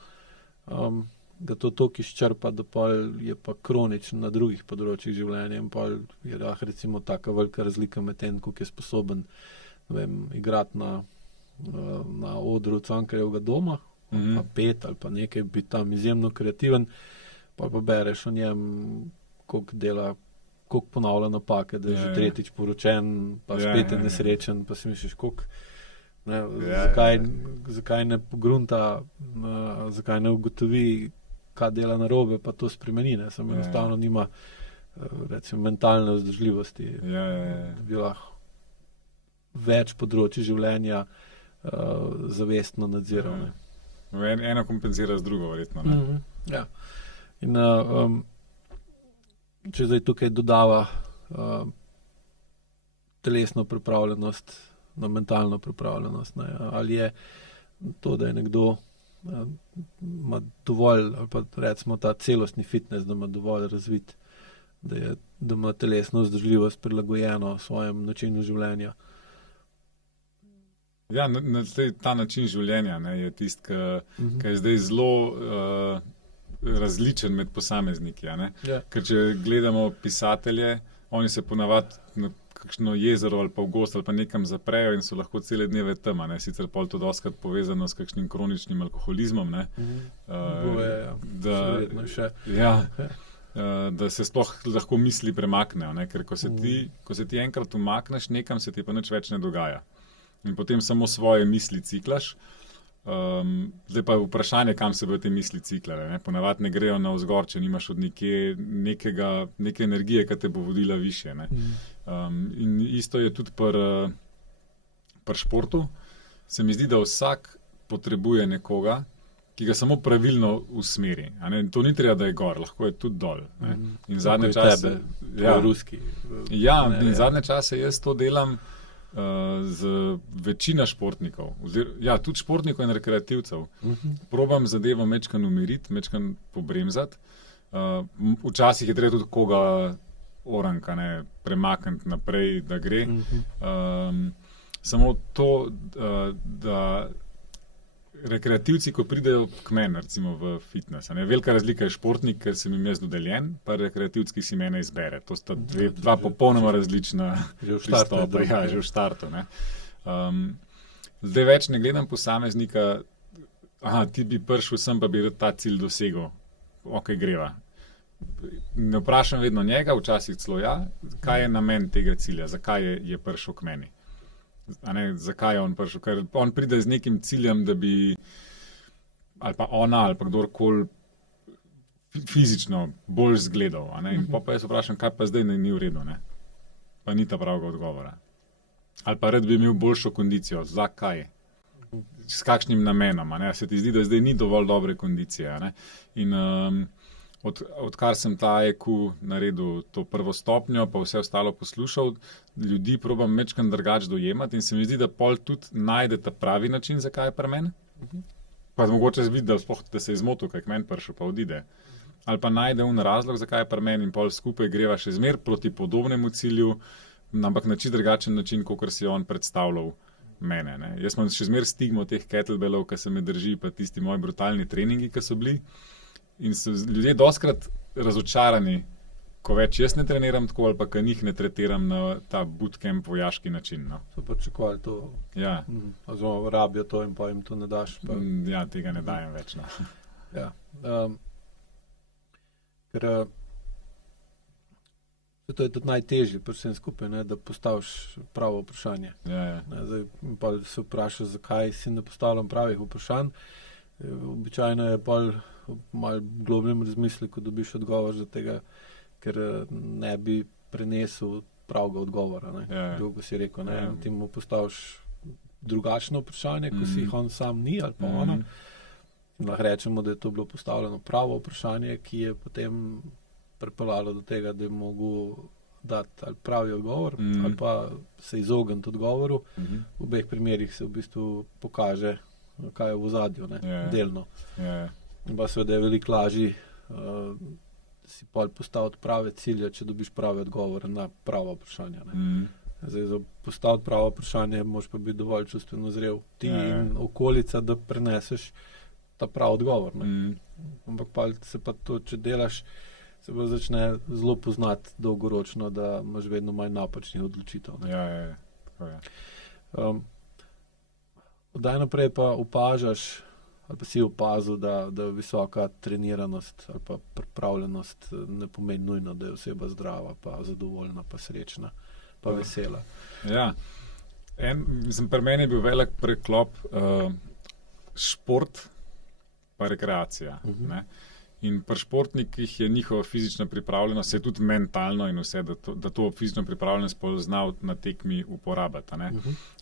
da to toliko izčrpa, da pol je pa kroničen na drugih področjih življenja in pol je recimo taka velika razlika med tem, koliko je sposoben, ne vem, igrati na odru Cankarjevega doma, pa pet ali pa nekaj, biti tam izjemno kreativen, pa bereš o njem, koliko dela, koliko ponavlja napake, da je že tretjič poročen, pa spet je nesrečen, pa si misliš, koliko, ne, zakaj ne pogrunta, zakaj ne ugotovi, kaj dela narobe, pa to spremeni, ne, samo enostavno nima, recimo, mentalne vzdržljivosti, da bi lahko več področij življenja zavestno nadziral. Eno kompenzira z drugo, verjetno, ne? Ja. In če zdaj tukaj dodava telesno pripravljenost na mentalno pripravljenost, ne, ali je to, da je nekdo ima dovolj, ali pa recimo ta celostni fitness, da ima dovolj razvit, da ima telesno vzdržljivost prilagojeno svojemu načinu življenja. Ja, ta način življenja, ne, je tisti, ki je zdaj zelo različen med posamezniki. Ne? Ker če gledamo pisatelje, oni se ponavadi na kakšno jezero ali pa v gozd ali pa nekam zaprejo in so lahko cele dneve tam. Sicer pol to dostikrat povezano s kakšnim kroničnim alkoholizmom. Ne? Da se sploh lahko misli premaknejo. Ne? Ker ko se ti enkrat umakneš nekam, se ti pa nič več ne dogaja. In potem samo svoje misli ciklaš. Zdaj pa vprašanje, kam se bodo te misli ciklale. Ponavadi ne grejo navzgor, če nimaš od neke energije, ki te bo vodila višje. In isto je tudi pri športu. Se mi zdi, da vsak potrebuje nekoga, ki ga samo pravilno usmeri. To ni treba, da je gor, lahko je tudi dol. In zadnje čase... in zadnje čase jaz to delam z večina športnikov, tudi športnikov in rekreativcev. Probam zadevo mečkan umiriti, mečkan pobremzati. Včasih je treba tudi koga oranka premakniti naprej, da gre. Samo to, da rekreativci, ko pridejo k meni, recimo v fitness, velika razlika je športnik, ker sem jim jaz dodeljen, pa rekreativci, ki si mene izbere. To sta dva popolnoma različna pristopa. Že v štartu. Zdaj več ne gledam posameznika, ti bi prišel sem, pa bi ta cilj dosegel. Ok, greva. Ne vprašam vedno njega, včasih celo kaj je namen tega cilja, zakaj je prišel k meni. Zakaj je on prišel? Ker on pride z nekim ciljem, da bi ali pa ona ali pa kdorkoli fizično bolj zgledal. In pa jaz vprašam, kaj pa zdaj ni v redu. Pa ni ta pravega odgovora. Ali pa rad bi imel boljšo kondicijo. Zakaj? S kakšnim namenom? Se ti zdi, da zdaj ni dovolj dobre kondicije? In odkar sem ta IQ naredil to prvo stopnjo, pa vse ostalo poslušal, ljudi probam mečkan drugače dojemati in se mi zdi, da pol tudi najde ta pravi način, zakaj je pri meni. Pa mogoče vidi, da se je zmotil, kaj k meni prišel, pa odide. Ali pa najde razlog, zakaj je pri meni in pol skupaj greva še zmer proti podobnemu cilju, ampak na čisto drugačen način, kakor si je on predstavljal mene. Jaz imam še zmer stigmo teh kettlebellov, ki se me drži, pa tisti moji brutalni treningi, ki so bili. In so ljudje dostikrat razočarani, ko več jaz ne treniram tako, ali pa ko njih ne tretiram na ta bootcamp vojaški način. So pričakovali to. Ja. Oziroma rabijo to in pa jim to ne daš. Pa... Ja, tega ne dajem več. Ja. Ker to je tudi najtežje pri vsem skupaj, da postaviš pravo vprašanje. Ja. Zdaj pa se vprašaš, zakaj si ne postavljam pravih vprašanj. Običajno je pol malo globljem razmisleku dobiš odgovor za tega, ker ne bi prenesel pravega odgovora. Dolgo si rekel, ti mu postaviš drugačno vprašanje, ko si jih on sam ni ali pa ona. Lahko rečemo, da je to bilo postavljeno pravo vprašanje, ki je potem pripeljalo do tega, da je mogel dati ali pravi odgovor ali pa se izogniti odgovoru. V obeh primerih se v bistvu pokaže, kaj je v ozadju, delno. In pa seveda je veliko lažje si pol postaviti prave cilje, če dobiš prave odgovore na pravo vprašanje. Zdaj, za postaviti pravo vprašanje moraš pa biti dovolj čustveno zrel ti in okolica, da preneseš ta prav odgovor. Ampak pa se pa to, če delaš, se pa začne zelo poznati dolgoročno, da imaš vedno manj napačnih odločitev. Tako je. Odaj naprej pa opažaš, ali pa si opazil, da visoka treniranost ali pa pripravljenost ne pomeni nujno, da je oseba zdrava, pa zadovoljna, pa srečna, pa vesela. Ja. Pri meni je bil velik preklop šport pa rekreacija. In pri športnikih je njihova fizična pripravljenost, se tudi mentalno in vse, da to fizično pripravljenost znal na tekmi uporabiti.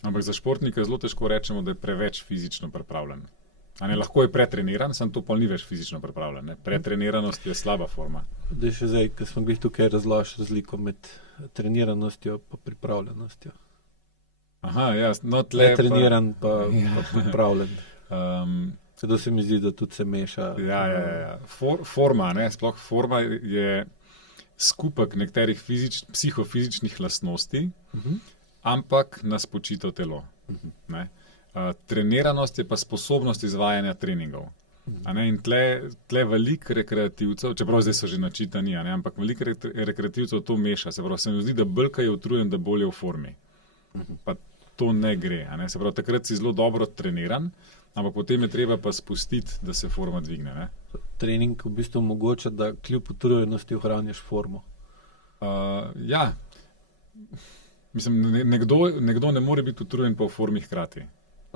Ampak za športnika zelo težko rečemo, da je preveč fizično pripravljen. Lahko je pretreniran, samo to pa ni več fizično pripravljen. Pretreniranost je slaba forma. Da še zdaj, ko smo bili tukaj, razložiš razliko med treniranostjo pa pripravljenostjo. Treniran pa pripravljen. Zato se mi zdi, da tudi se meša. Forma, sploh forma je skupek nekterih psihofizičnih lastnosti, ampak nas počita telo. Treniranost je pa sposobnost izvajanja treningov. In tle veliko rekreativcev, čeprav zdaj so že načitani, ampak veliko rekreativcev to meša. Se pravi, se mi zdi, da bolj je utrujen, da bolj je v formi. Pa to ne gre. Se pravi, takrat si zelo dobro treniran, ampak potem je treba pa spustiti, da se forma dvigne. Trening v bistvu omogoča, da kljub utrujenosti ohranjaš formo. Mislim, nekdo ne more biti utrujen pa v formi hkrati.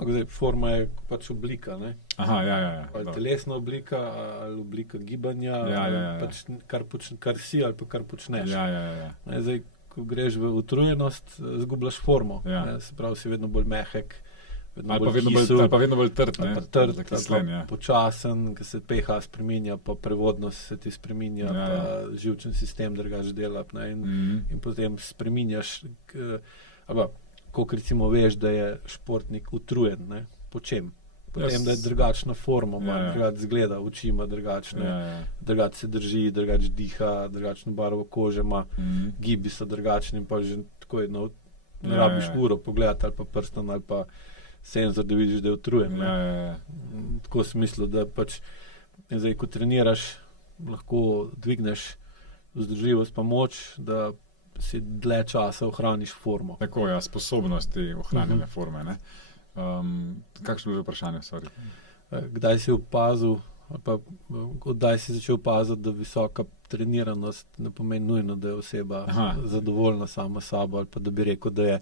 Zdaj, forma je pač oblika. Ali telesna oblika, ali oblika gibanja, pač kar si ali pa kar počneš. Zdaj, ko greš v utrujenost, zgubljaš formo. Se pravi, si vedno bolj mehek, vedno bolj trd. Počasen, ko se pH spreminja, pa prevodnost se ti spreminja, pa živčen sistem drugače dela. In potem spreminjaš, kot recimo veš, da je športnik utrujen. Po čem? Potem, da je drugačna forma, drugače zgleda, oči ima drugačne, drugače se drži, drugače diha, drugačno barvo kože ima, gibi so drugačni, pa že tako ne rabiš uro pogledati ali pa prstan ali pa senzor, da vidiš, da je utrujen. Tako sem mislil, da pač zdaj, ko treniraš, lahko dvigneš vzdržljivost pa moč, da si dlje časa ohraniš formo. Tako je, sposobnosti ohranjene forme. Kakšno je bilo vprašanje? Kdaj si opazil, ali pa kdaj si začel opaziti, da visoka treniranost ne pomeni nujno, da je oseba zadovoljna sama s sabo, ali pa da bi rekel, da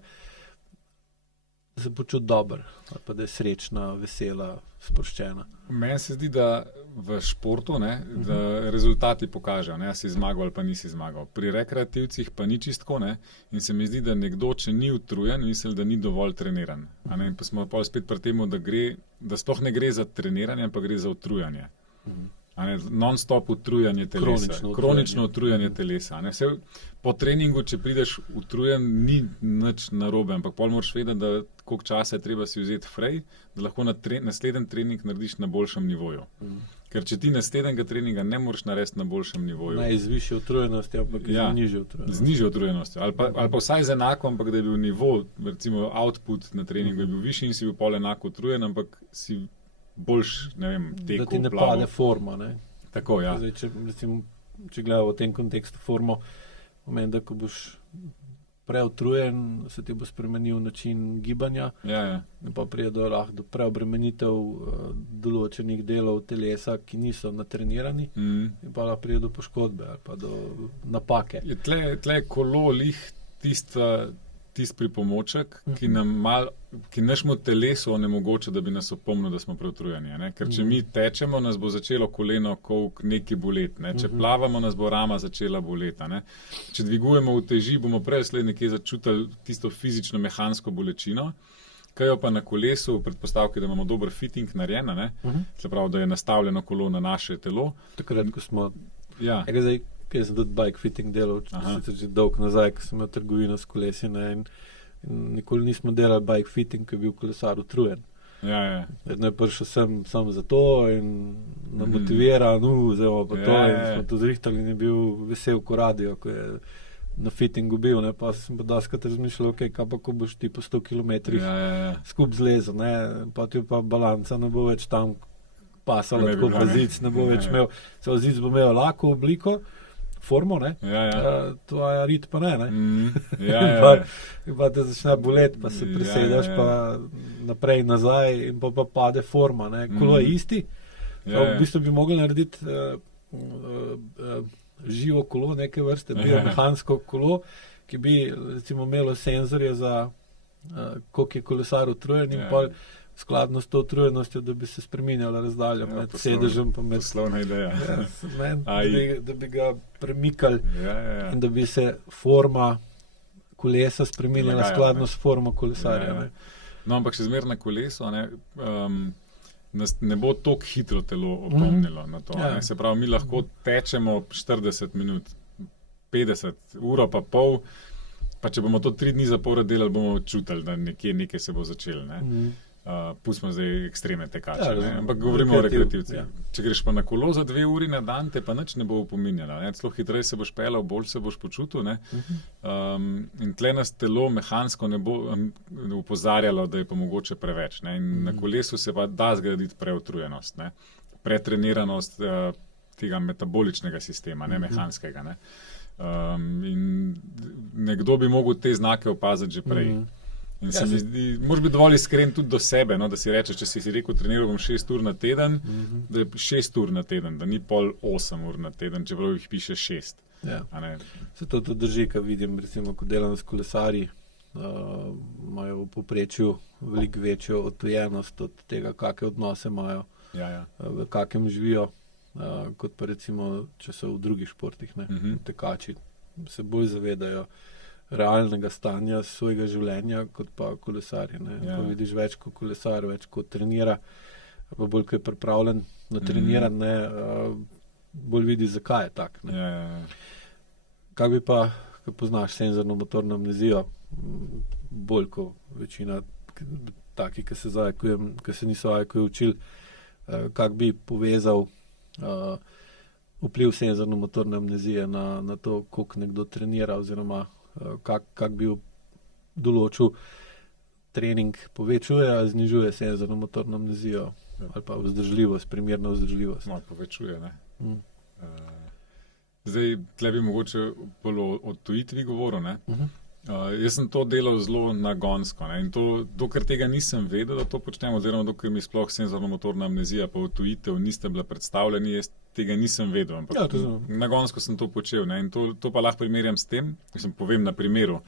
se počuti dobro, ali pa da je srečna, vesela, sproščena. Meni se zdi, da v športu, da rezultati pokažejo, a si zmagal ali pa nisi zmagal. Pri rekreativcih pa ni čistko, in se mi zdi, da nekdo, če ni utrujen, misli, da ni dovolj treniran. In pa smo pa spet pri tem, da sploh ne gre za treniranje, ampak gre za utrujanje. Non-stop utrujanje telesa. Kronično utrujanje telesa. Po treningu, če prideš utrujen, ni nič narobe, ampak pol moraš vedeti, da koliko časa je treba si vzeti frej, da lahko naslednji trening narediš na boljšem nivoju. Ker če ti naslednjega treninga ne moreš narediti na boljšem nivoju. Ne z višjo utrujenostjo, ampak z nižjo utrujenostjo. Z nižjo utrujenostjo. Ali pa vsaj z enako, ampak da je bil nivo, recimo output na treningu je bil višji in si bil pol enako utrujen, ampak si boljš, tekel, da ti ne pade forma. Tako, ja. Zdaj, če gledamo v tem kontekstu formo, pomeni, da ko boš preutrujen, se ti bo spremenil način gibanja, pa pride do preobremenitev določenih delov telesa, ki niso natrenirani, in pa pride do poškodbe ali pa do napake. Tle je kolo lih tisti pripomoček, ki nam mal ki našemu telesu onemogoča, da bi nas opomnil, da smo preutrujeni. Ne? Ker če mi tečemo, nas bo začelo koleno kolk neki boleti. Ne? Če plavamo, nas bo rama začela boleti. Ne? Če dvigujemo uteži, bomo prej slej nekje začutili tisto fizično, mehansko bolečino. Kaj pa na kolesu, predpostavki, da imamo dober fitting narejen, se pravi, da je nastavljeno kolo na naše telo. Takrat, ko smo... Ja. Zdaj, kaj sem tudi bike fitting delal, že dolg nazaj, ko sem imel trgovino s kolesi, in nikoli nismo delali bike fitting, ko je bil kolesar utrujen. Ja. Vedno je prišel sem za to in namotiviran, zdaj pa to, in smo to zrihtali in je bil vesel, ko radio, ko je na fittingu bil, pa sem pa daskrat razmišljal, kaj pa, ko boš ti po 100 kilometrih skup zlezel, pa ti pa balanca ne bo več tam pasala, tako pa zic ne bo več imel, zic bo imel lahko obliko, formo, tvoja rit pa ne. Pa te začne boleti, pa se presedaš, pa naprej in nazaj in pa pade forma, kolo je isti, v bistvu bi mogli narediti živo kolo neke vrste, biomehansko kolo, ki bi recimo imelo senzorje za koliko je kolesar utrujen in pa skladno s to utrujenostjo, da bi se spreminjala razdalja med sedežem pa med... Poslovna ideja. Da bi ga premikali in da bi se forma kolesa spreminjala skladno s formo kolesarja. No, ampak še zmeraj na kolesu, nas ne bo tako hitro telo opomnilo na to. Se pravi, mi lahko tečemo 40 minut, 50, uro pa pol, pa če bomo to 3 dni zapored delali, bomo čutili, da nekaj se bo začelo. Pustimo zdaj ekstremne tekače, ampak govorimo o rekreativcih. Če greš pa na kolo za 2 uri na dan, te pa nič ne bo opominjalo. Celo hitreje se boš pelal, bolj se boš počutil. In tle nas telo mehansko ne bo opozarjalo, da je pa mogoče preveč. In na kolesu se pa da zgraditi preutrujenost, pretreniranost tega metaboličnega sistema, mehanskega. In nekdo bi mogel te znake opaziti že prej. In se mi zdi, moraš biti dovolj iskren tudi do sebe, da si rečeš, če si rekel, treniral bom 6 ur na teden, da je 6 ur na teden, da ni pol 8 ur na teden, čeprav jih piše 6. Se to tudi drži, ko vidim, recimo, ko delam s kolesarji, imajo v povprečju veliko večjo odtujenost od tega, kakšne odnose imajo, v kakem živijo, kot pa recimo, če so v drugih športih, tekači se bolj zavedajo realnega stanja svojega življenja, kot pa kolesarje. Pa vidiš več kot kolesar, več kot trenira, pa bolj, ko je pripravljen na treniranje, bolj vidi, zakaj je tak. Kaj bi pa, ko poznaš senzorno motorno amnezijo, bolj kot večina takih, ki se niso ajko učili, kak bi povezal vpliv senzorno motorne amnezije na to, koliko nekdo trenira, oziroma kak bi določil trening povečuje ali znižuje senzorno motorno amnezijo ali pa vzdržljivost, primerna vzdržljivost. No, povečuje, Zdaj, tle bi mogoče bolj o odtujitvi govoril, jaz sem to delal zelo nagonsko, in to, ker tega nisem vedel, da to počnem, oziroma dokler mi sploh senzorno motorna amnezija pa odtujitev niste bila predstavljeni, jaz tega nisem vedel, ampak nagonsko sem to počel, in to pa lahko primerjam s tem, povem na primeru.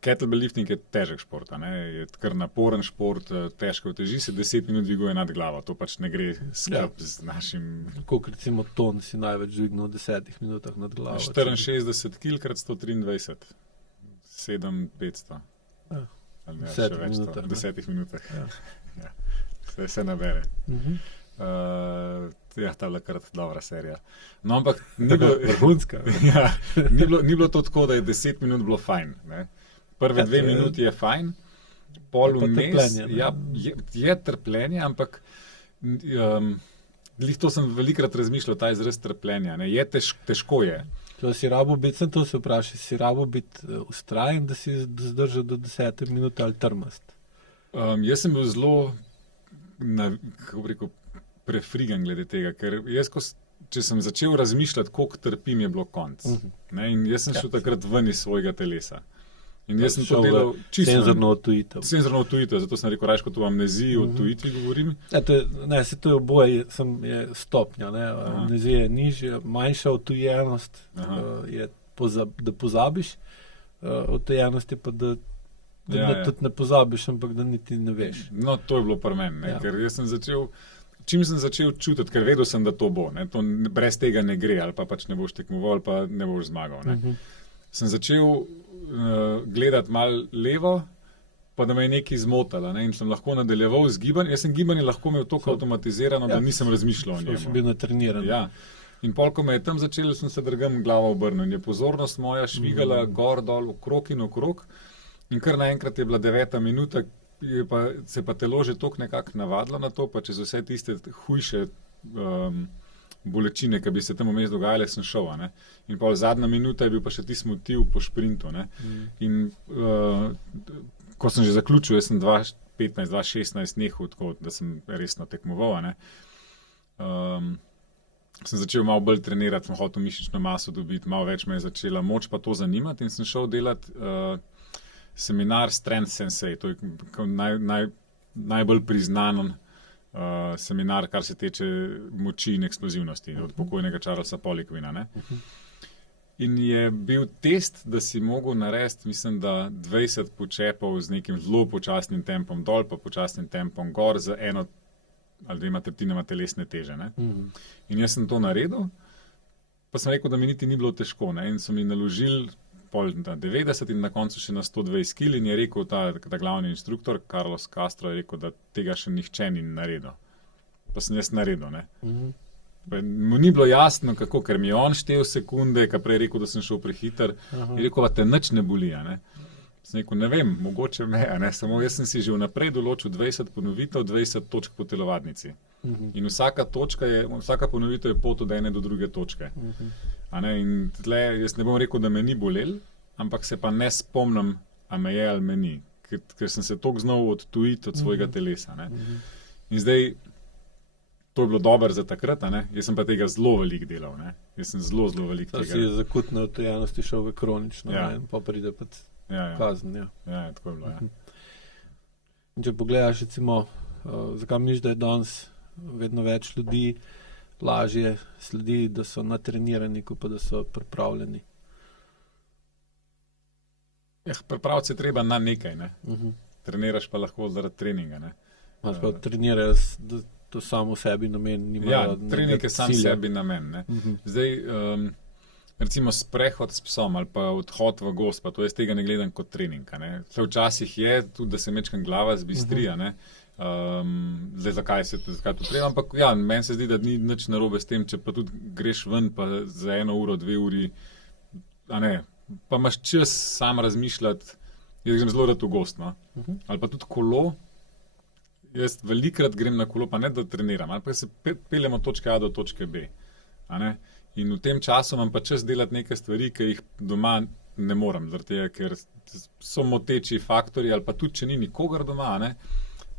Kettlebell lifting je težek šport, je kar naporen šport, težke uteži se 10 minut dviguje nad glavo, to pač ne gre skupaj z našim... Koliko recimo ton si največ dvignil v 10 minutah nad glavo? 64 kg krat 123, 7500. 10 minutah. Se nabere. Ta je kar dobra serija. No, ampak ni bilo... Vrhunska. Ni bilo to tako, da je 10 minut bilo fajn, Prve 2 minuti je fajn, pol vmes je trpljenje, ampak to sem velikrat razmišljal, ta izraz trpljenja. Je težko je. To si rabo biti, to se vpraša, si rabo biti vztrajen, da si zdržal do 10 minut ali trmast? Jaz sem bil zelo, kako bi rekel, prefrigan glede tega, ker jaz, če sem začel razmišljati, koliko trpim, je bilo konc. In jaz sem šel takrat ven iz svojega telesa. In jaz sem to delal čisto. Senzorno odtujitev. Senzorno odtujitev, zato sem rekel, rajš kot v amneziji, odtujitvi govorim. To je oboje, je stopnja. Amnezija je nižja, manjša odtujenost, je, da pozabiš, odtujenost je pa, da Tudi ne pozabiš, ampak da niti ne veš. No, to je bilo pri meni, ker jaz sem začel, čim sem začel čutiti, ker vedel sem, da to bo, to brez tega ne gre, ali pa pač ne boš tekmoval, ali pa ne boš zmagal. Sem začel gledati malo levo, pa da me je nekaj zmotalo, in sem lahko nadaljeval z gibanjem. Jaz sem gibanje lahko imel toliko avtomatizirano, da nisem razmišljal o njemu. Sem bil natreniran. Ja. In pol, ko me je tam začelo, sem se drgem glavo obrnil in je pozornost moja švigala gor, dol, okrog in okrog. In kar naenkrat je bila 9. minuta, se pa telo že toliko nekako navadilo na to, pa čez vse tiste hujše bolečine, ki bi se tam vmes dogajale, sem šel. In pol zadnja minuta je bil pa še tisti motiv po šprintu. In ko sem že zaključil, jaz sem 2015, 2016 nehal, tako da sem resno tekmoval. Sem začel malo bolj trenirati, sem hotel mišično maso dobiti, malo več me je začela moč pa to zanimati in sem šel delati seminar Strength Sensei, to je najbolj priznan seminar, kar se teče moči in eksplozivnosti, od pokojnega Charlesa Poliquina. In je bil test, da si mogel narediti, mislim, da 20 počepov z nekim zelo počasnim tempom dol, pa počasnim tempom gor za 1 ali 2 tretjinama telesne teže. In jaz sem to naredil, pa sem rekel, da mi niti ni bilo težko. In so mi naložili pol na 90 in na koncu še na 120 kg in je rekel ta glavni inštruktor, Carlos Castro, je rekel, da tega še nihče ni naredil. Pa sem jaz naredil. Mu ni bilo jasno, kako, ker mi je on štel sekunde, ka prej rekel, da sem šel prehiter. Je rekel, da te nič ne boli. Sem rekel, ne vem, mogoče me, samo jaz sem si že vnaprej določil 20 ponovitev, 20 točk po telovadnici. In vsaka ponovitev je pot od ene do druge točke. In tle, jaz ne bom rekel, da me ni bolel, ampak se pa ne spomnim, a me je ali me ni, ker sem se toliko znal odtujiti od svojega telesa. In zdaj, to je bilo dobro za takrat, jaz sem pa tega zelo veliko delal. Jaz sem zelo veliko tega. Si je za akutne odtujenosti šel v kronično, in pa pride pa kazen. Ja, tako je bilo. Če pogledaš, recimo, zakaj misliš, da je danes vedno več ljudi lažje sledi, da so natrenirani, kot pa da so pripravljeni? Pripraviti se treba na nekaj. Treniraš pa lahko zaradi treninga. Treniraš, da to samo sebi namen. Trening je sam sebi namen. Zdaj, recimo sprehod s psom ali pa odhod v gozd, pa to jaz tega ne gledam kot trening. Včasih je tudi, da se mečkam glava zbistri, zdaj zakaj to treba, ampak meni se zdi, da ni nič narobe s tem, če pa tudi greš ven pa za 1 uro, 2 uri, pa imaš čas sam razmišljati, jaz grem zelo rad v gozd, ali pa tudi kolo. Jaz velikrat grem na kolo, pa ne da treniram, ali pa se peljem od točke A do točke B. In v tem času imam pa čas delati neke stvari, ki jih doma ne morem, ker so moteči faktori, ali pa tudi, če ni nikogar doma,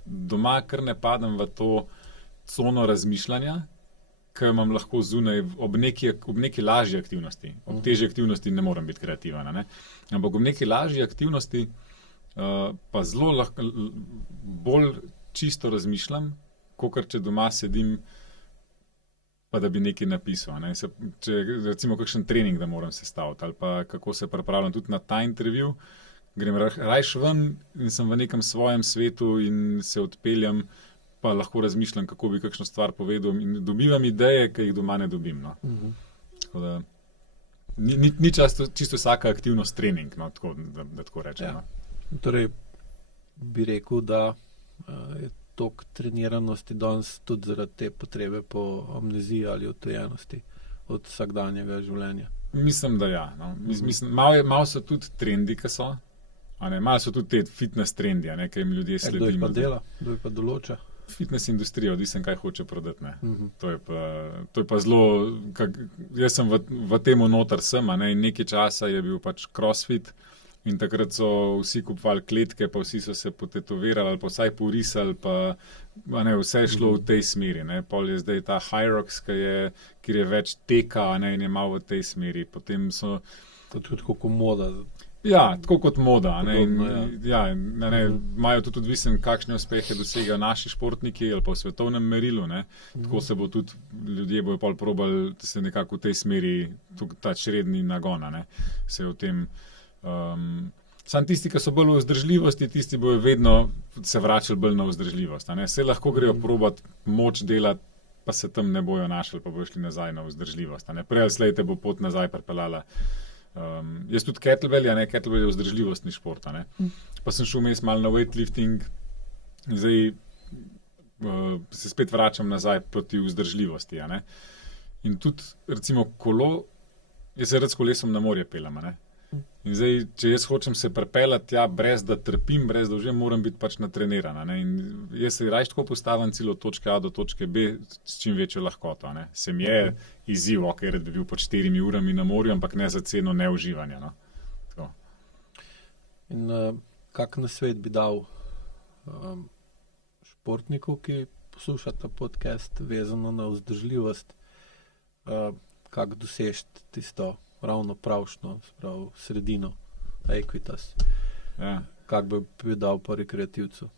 doma kar ne padem v to cono razmišljanja, ki jo imam lahko zunaj ob neki lažji aktivnosti. Ob težji aktivnosti ne morem biti kreativen. Ampak ob neki lažji aktivnosti pa zelo bolj čisto razmišljam, kakor če doma sedim, pa da bi nekaj napisal. Če recimo kakšen trening, da moram sestaviti, ali pa kako se pripravljam tudi na ta intervju, grem rajš ven in sem v nekem svojem svetu in se odpeljem, pa lahko razmišljam, kako bi kakšno stvar povedal in dobivam ideje, ki jih doma ne dobim. Tako da ni čisto vsaka aktivnost trening, da tako rečem. Torej, bi rekel, da je toliko treniranosti danes tudi zaradi te potrebe po amneziji ali odtujenosti od vsakdanjega življenja? Mislim, da ja. Malo so tudi trendi, ki so. Malo so tudi te fitness trendi, ki jim ljudje sledijo. Kdo jih pa dela? Kdo jih pa določa? Fitness industrija, odvisen, kaj hoče prodati. To je pa zelo, jaz sem v temu noter sem, in nekaj časa je bil pač crossfit. In takrat so vsi kupovali kletke, pa vsi so se potetovirali ali pa vsaj porisali, pa vse je šlo v tej smeri. Pol je zdaj ta Hyrox, kjer je več teka, in je malo v tej smeri. Potem so... To je tudi kot moda. Ja, tako kot moda. Imajo tudi odvisen, kakšne uspehe dosegajo naši športniki ali pa v svetovnem merilu. Tako se bo tudi, ljudje bojo pol probali se nekako v tej smeri, ta čredni nagon, se v tem... Sam tisti, ki so bolj v vzdržljivosti, tisti bojo vedno se vračali bolj na vzdržljivost. Se lahko grejo probati moč delati, pa se tam ne bojo našli, pa bojo šli nazaj na vzdržljivost. Prej ali slej te bo pot nazaj pripeljala. Jaz tudi kettlebell, kettlebell je vzdržljivostni šport. Pa sem šel vmes malo na weightlifting, zdaj se spet vračam nazaj proti vzdržljivosti. In tudi recimo kolo, jaz se rad s kolesom na morje peljem. In zdaj, če jaz hočem se pripeljati brez da trpim, brez da užem, moram biti pač natreniran. In jaz se raje tako postavim cilj od točke A do točke B s čim večjo lahkoto. Se mi je izziv, rad bi bil po 4 urami na morju, ampak ne za ceno neuživanja. In kak nasvet bi dal športniku, ki posluša ta podcast vezano na vzdržljivost, kako doseči tisto ravno pravšno, sredino, equitas. Ja. Kako bi dal pa rekreativcu,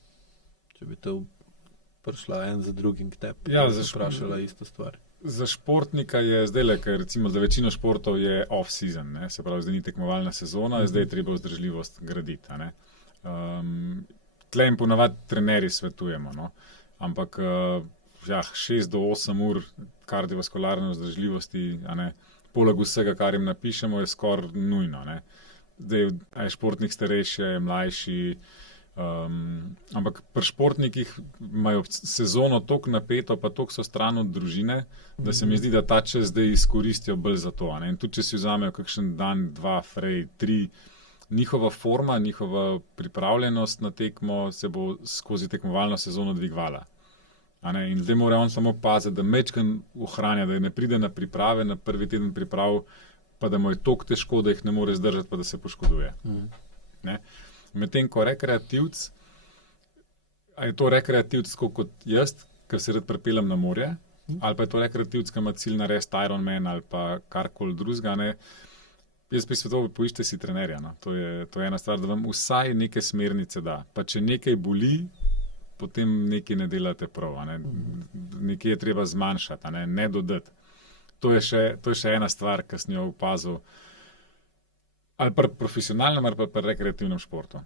če bi to prišla en za drugim k tebi, vprašala isto stvar. Za športnika je zdaj, ker recimo za večino športov je off-season, se pravi, zdaj ni tekmovalna sezona, zdaj je treba vzdržljivost graditi. Tle jim ponavadi trenerji svetujemo, ampak 6 do 8 ur kardiovaskularne vzdržljivosti, poleg vsega, kar jim napišemo, je skoraj nujno. Zdaj je športnik starejši, mlajši, ampak pri športnikih imajo sezono toliko napeto, pa toliko so stran od družine, da se mi zdi, da ta čas zdaj izkoristijo bolj za to. In tudi, če si vzamejo kakšen dan, 2, frej, 3, njihova forma, njihova pripravljenost na tekmo se bo skozi tekmovalno sezono dvigvala. In zdaj mora on samo paziti, da mečken ohranja, da ne pride na priprave, na prvi teden priprav, pa da mu je toliko težko, da jih ne more zdržati, pa da se poškoduje. Medtem ko rekreativc, a je to rekreativc kot jaz, ker se rad pripeljem na morje, ali pa je to rekreativc, ki ima cilj narediti Ironman ali pa karkoli drugega, jaz bi svetoval, poiščite si trenerja. To je ena stvar, da vam vsaj neke smernice da. Pa če nekaj boli, potem nekaj ne delate prav. Nekaj je treba zmanjšati, ne dodati. To je še ena stvar, ki sem jo opazil. Ali pri profesionalnem, ali pa pri rekreativnem športu.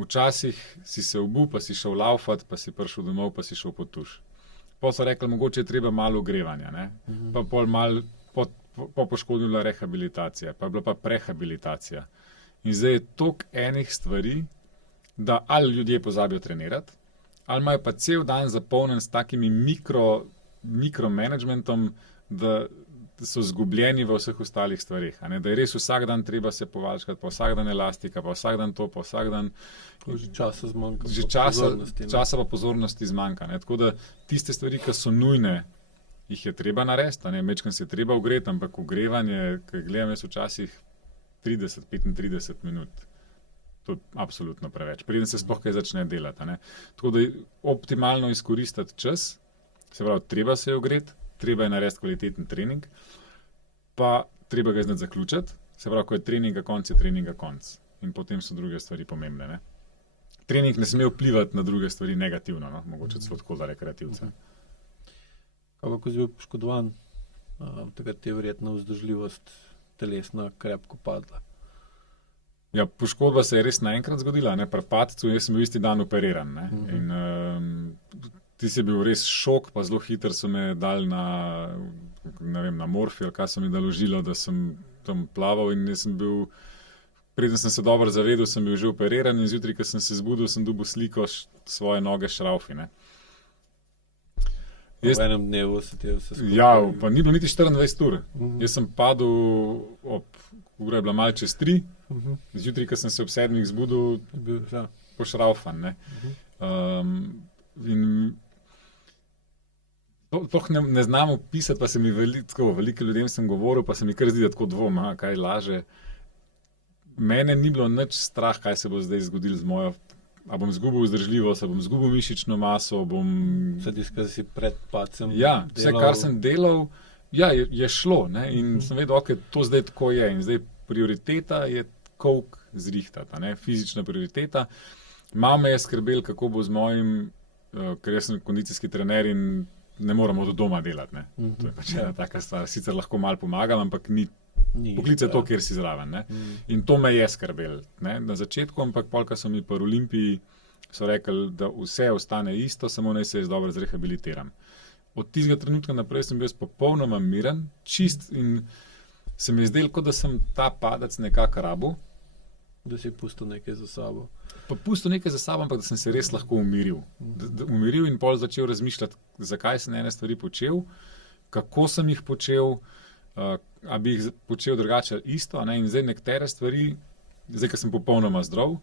Včasih si se obul, pa si šel laufat, pa si prišel domov, pa si šel po tuš. Potem so rekli, mogoče je treba malo ogrevanja, pa pol malo po poškodila rehabilitacija, pa je bila pa prehabilitacija. In zdaj je toliko enih stvari, da ali ljudje pozabijo trenirati, ali imajo pa cel dan zapolnjen s takimi mikromanagementom, da so zgubljeni v vseh ostalih stvarih. Da je res vsak dan treba se povalčkati, pa vsak dan elastika, pa vsak dan to, pa vsak dan... Že časa zmanjka. Že časa pa pozornosti zmanjka. Tako da tiste stvari, ki so nujne, jih je treba narediti. Mečkam se je treba ogreti, ampak ogrevanje, ki gledam jaz včasih 30-35 minut. To je absolutno preveč. Preden se sploh kaj začne delati. Tako da je optimalno izkoristiti čas, se pravi, treba se je ogreti, treba je narediti kvaliteten trening, pa treba ga znati zaključiti. Se pravi, ko je treninga konc, je treninga konc. In potem so druge stvari pomembne. Trening ne sme vplivati na druge stvari negativno, mogoče celo tako za rekreativce. Ko si bil poškodovan, takrat je verjetno vzdržljivost telesna krepko padla. Ja, poškodba se je res naenkrat zgodila, pri padcu, jaz sem bil isti dan operiran. In ti si bil res šok, pa zelo hitro so me dali na morfij, ali kaj so mi naložilo, da sem tam plaval in jaz sem bil, preden sem se dobro zavedel, sem bil že operiran in zjutraj, ko sem se zbudil, sem dobil sliko svoje noge šraufi. V enem dnevu se ti je vse skupaj. Ja, pa ni bilo niti 24 ur. Jaz sem padel ura je bila malo čez 3, zjutraj, ko sem se ob 7 zbudil, je bil pošraufan. In to ne znam opisati, pa se mi veliko ljudem sem govoril, pa se mi kar zdi, da tako dvom, kaj laže. Mene ni bilo nič strah, kaj se bo zdaj zgodilo z mojo, a bom zgubil vzdržljivost, a bom zgubil mišično maso, Vse tisto, si pred padcem delal. Vse, kar sem delal, je šlo. In sem vedel, ok, to zdaj tako je. In zdaj prioriteta je koliko zrihtati, fizična prioriteta. Malo me je skrbel, kako bo z mojim, ker jaz sem kondicijski trener in ne moramo do doma delati. To je pač ena taka stvar. Sicer lahko malo pomagam, ampak ni Poklic je to, kjer si zraven. Ne? In to me je skrbelo na začetku, ampak polka so mi pri Olimpiji so rekli, da vse ostane isto, samo naj se jaz dobro zrehabilitiram. Od tistega trenutka naprej sem bil popolnoma miren, čist in se mi je zdelo, kot da sem ta padec nekako rabil. Da si pustil nekaj za sabo. Pa pustil nekaj za sabo, ampak da sem se res lahko umiril. Umiril in pol začel razmišljati, zakaj sem ene stvari počel, kako sem jih počel, a bi jih počel drugače isto. Ne? In zdaj nekatere stvari, zdaj, ko sem popolnoma zdrav,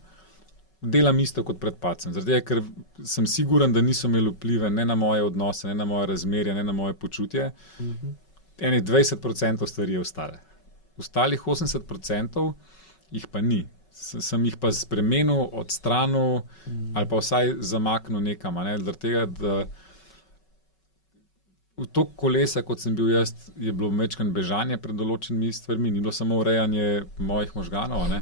delam isto kot pred padcem. Zaradi, ker sem siguren, da niso imeli vplive ne na moje odnose, ne na moje razmerje, ne na moje počutje. Eni 20% stvari je ostale. Ostalih 80% jih pa ni. Sem jih pa spremenil, odstranil ali pa vsaj zamaknil nekam. Ne? Zaradi tega, da v to kolesa, kot sem bil jaz, je bilo mečkan bežanje pred določenimi stvarmi, ni bilo samo urejanje mojih možganov. Ne?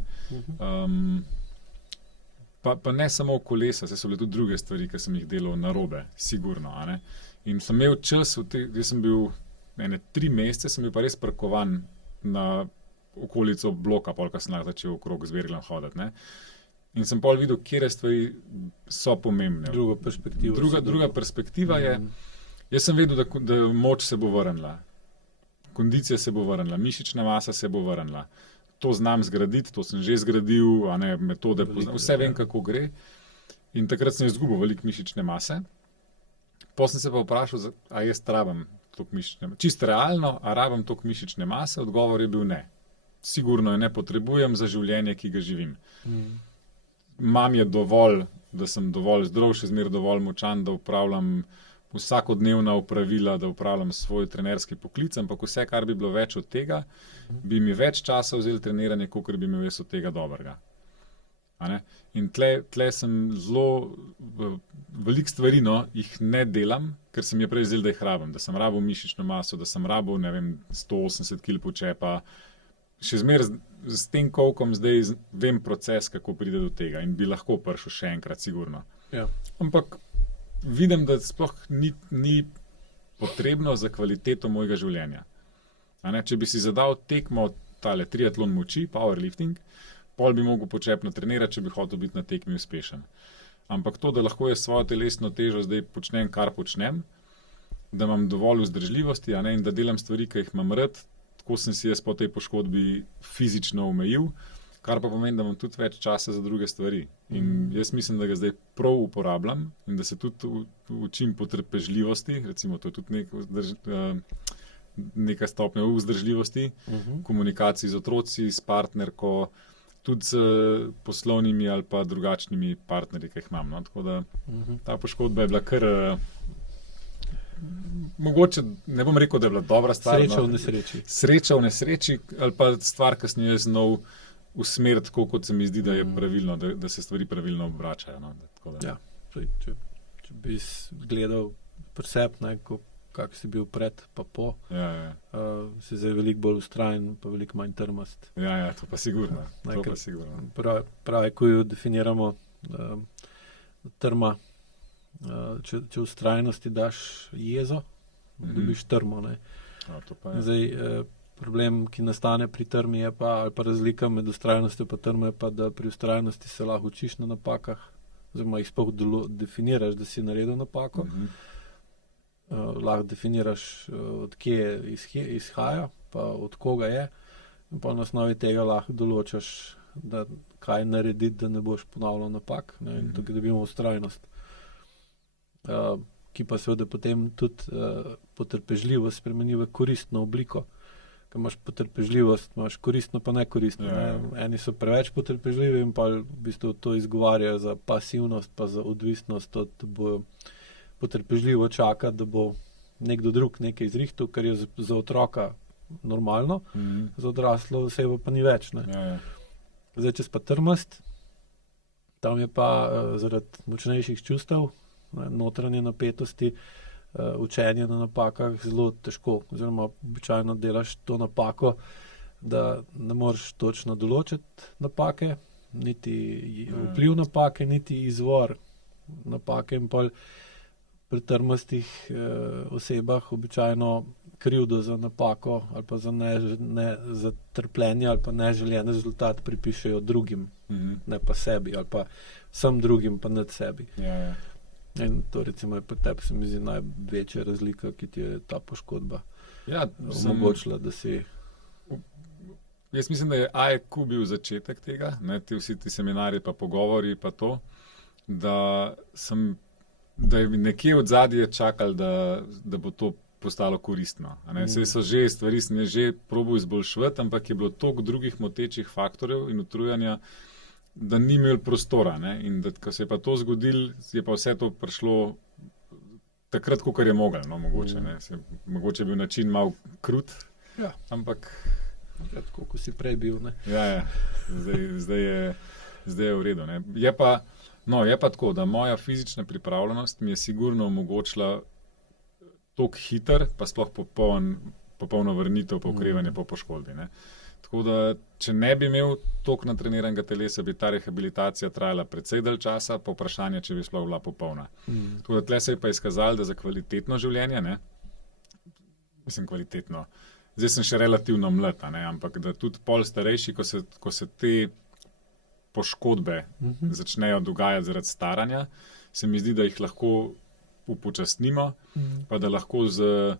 Pa ne samo kolesa, so bile tudi druge stvari, ki sem jih delal narobe, sigurno. In sem imel čas, jaz sem bil 3 mesece, sem bil pa res parkovan na okolico bloka, polka sem lahko začel okrog z Berglom hoditi. Ne? In sem pol videl, kje stvari so pomembne. Druga perspektiva je, jaz sem vedel, da moč se bo vrnila, kondicija se bo vrnila, mišična masa se bo vrnila. To znam zgraditi, to sem že zgradil, metode poznam, vse vem, kako gre. In takrat sem izgubil veliko mišične mase. Potem sem se pa vprašal, a jaz rabim toliko mišične mase. Čisto realno, a rabim toliko mišične mase? Odgovor je bil ne. Sigurno je ne potrebujem za življenje, ki ga živim. Mam je dovolj, da sem dovolj zdrav, še zmeraj dovolj močan, da upravljam vsakodnevna opravila, da upravljam svoj trenerski poklic, ampak vse, kar bi bilo več od tega, bi mi več časa vzeli treniranje, kot bi imel jaz od tega dobrega. In tle sem zelo, veliko stvari jih ne delam, ker se mi je prej zdelo, da jih rabim, da sem rabil mišično maso, da sem rabil 180 kg počepa. Še zmeraj s tem kolkom zdaj vem proces, kako pride do tega in bi lahko prišel še enkrat, sigurno. Ja. Ampak vidim, da sploh ni potrebno za kvaliteto mojega življenja. Če bi si zadal tekmo tale triatlon moči, powerlifting, pol bi mogel počepno trenirati, če bi hotel biti na tekmi uspešen. Ampak to, da lahko jaz svojo telesno težo zdaj počnem, kar počnem, da imam dovolj vzdržljivosti, in da delam stvari, ki jih imam rad, tako sem si jaz po tej poškodbi fizično omejil, kar pa pomeni, da imam tudi več časa za druge stvari. In jaz mislim, da ga zdaj prav uporabljam in da se tudi učim potrpežljivosti, recimo to je tudi neka stopnja vzdržljivosti, komunikaciji z otroci, s partnerko, tudi s poslovnimi ali pa drugačnimi partnerji, ki jih imam. Tako da ta poškodba je bila kar, mogoče ne bom rekel, da je bila dobra stvar. Sreča v nesreči. Sreča v nesreči ali pa stvar, ki sem jo znal usmeriti tako, kot se mi zdi, da je pravilno, da se stvari pravilno obračajo. Ja, če bi gledal presep, kak si bil pred pa po, si zdaj veliko bolj vztrajen, pa veliko manj trmast. Ja, to pa sigurno. Pravi, ko jo definiramo trma, če v vztrajnosti daš jezo, dobiš trmo. Zdaj, problem, ki nastane pri trmi je pa, ali pa razlika med vztrajnostjo pa trmo je pa, da pri vztrajnosti se lahko učiš na napakah, oziroma jih sploh definiraš, da si naredil napako. Lahko definiraš, od kje izhaja, pa od koga je, in pa na osnovi tega lahko določaš, kaj narediti, da ne boš ponavljal napak, in tukaj dobimo vztrajnost, ki pa seveda potem tudi potrpežljivost spremeni v koristno obliko. Ker imaš potrpežljivost, imaš koristno pa nekoristno. Eni so preveč potrpežljivi in pa v bistvu to izgovarjajo za pasivnost, pa za odvisnost, da bo potrpežljivo čaka, da bo nekdo drug nekaj izrihtal, kar je za otroka normalno, za odraslo osebo pa ni več. Zdaj, čez pa trmast, tam je pa zaradi močnejših čustev, notranje napetosti, učenje na napakah zelo težko, oziroma običajno delaš to napako, da ne moreš točno določiti napake, niti vpliv napake, niti izvor napake, in pol pri trmastih osebah običajno krivdo za napako ali pa za trpljenje ali pa neželjen rezultat pripišejo drugim, ne pa sebi, ali pa vsem drugim, pa nad sebi. Ja. In to recimo je pri tebi, se mi zdi, največja razlika, ki ti je ta poškodba omogočila, da si... Jaz mislim, da je AEQ bil začetek tega, ne, vsi ti seminarji pa pogovori pa to, da je nekje od zadnje čakal, da bo to postalo koristno. Saj so že stvari, sem že probal izboljšati, ampak je bilo toliko drugih motečih faktorjev in utrujanja, da ni imel prostora. Ne? In da, ko se je pa to zgodilo, je pa vse to prišlo takrat, kot je mogel. No, mogoče je bil način malo krut, ampak... Tako, ko si prej bil. Ne? Ja. Zdaj je v redu. Ne? Je pa tako, da moja fizična pripravljenost mi je sigurno omogočila toliko hiter, pa sploh popolno vrnitev, pa okrevanje po poškodbi. Ne? Tako da, če ne bi imel toliko natreniranega telesa, bi ta rehabilitacija trajala precej dalj časa, pa vprašanje, če bi sploh bila popolna. Tako da, tle se je pa izkazalo, da za kvalitetno življenje, ne? Mislim, kvalitetno. Zdaj sem še relativno mlad, ampak da tudi pol starejši, ko se te poškodbe začnejo dogajati zaradi staranja, se mi zdi, da jih lahko upočasnimo, pa da lahko z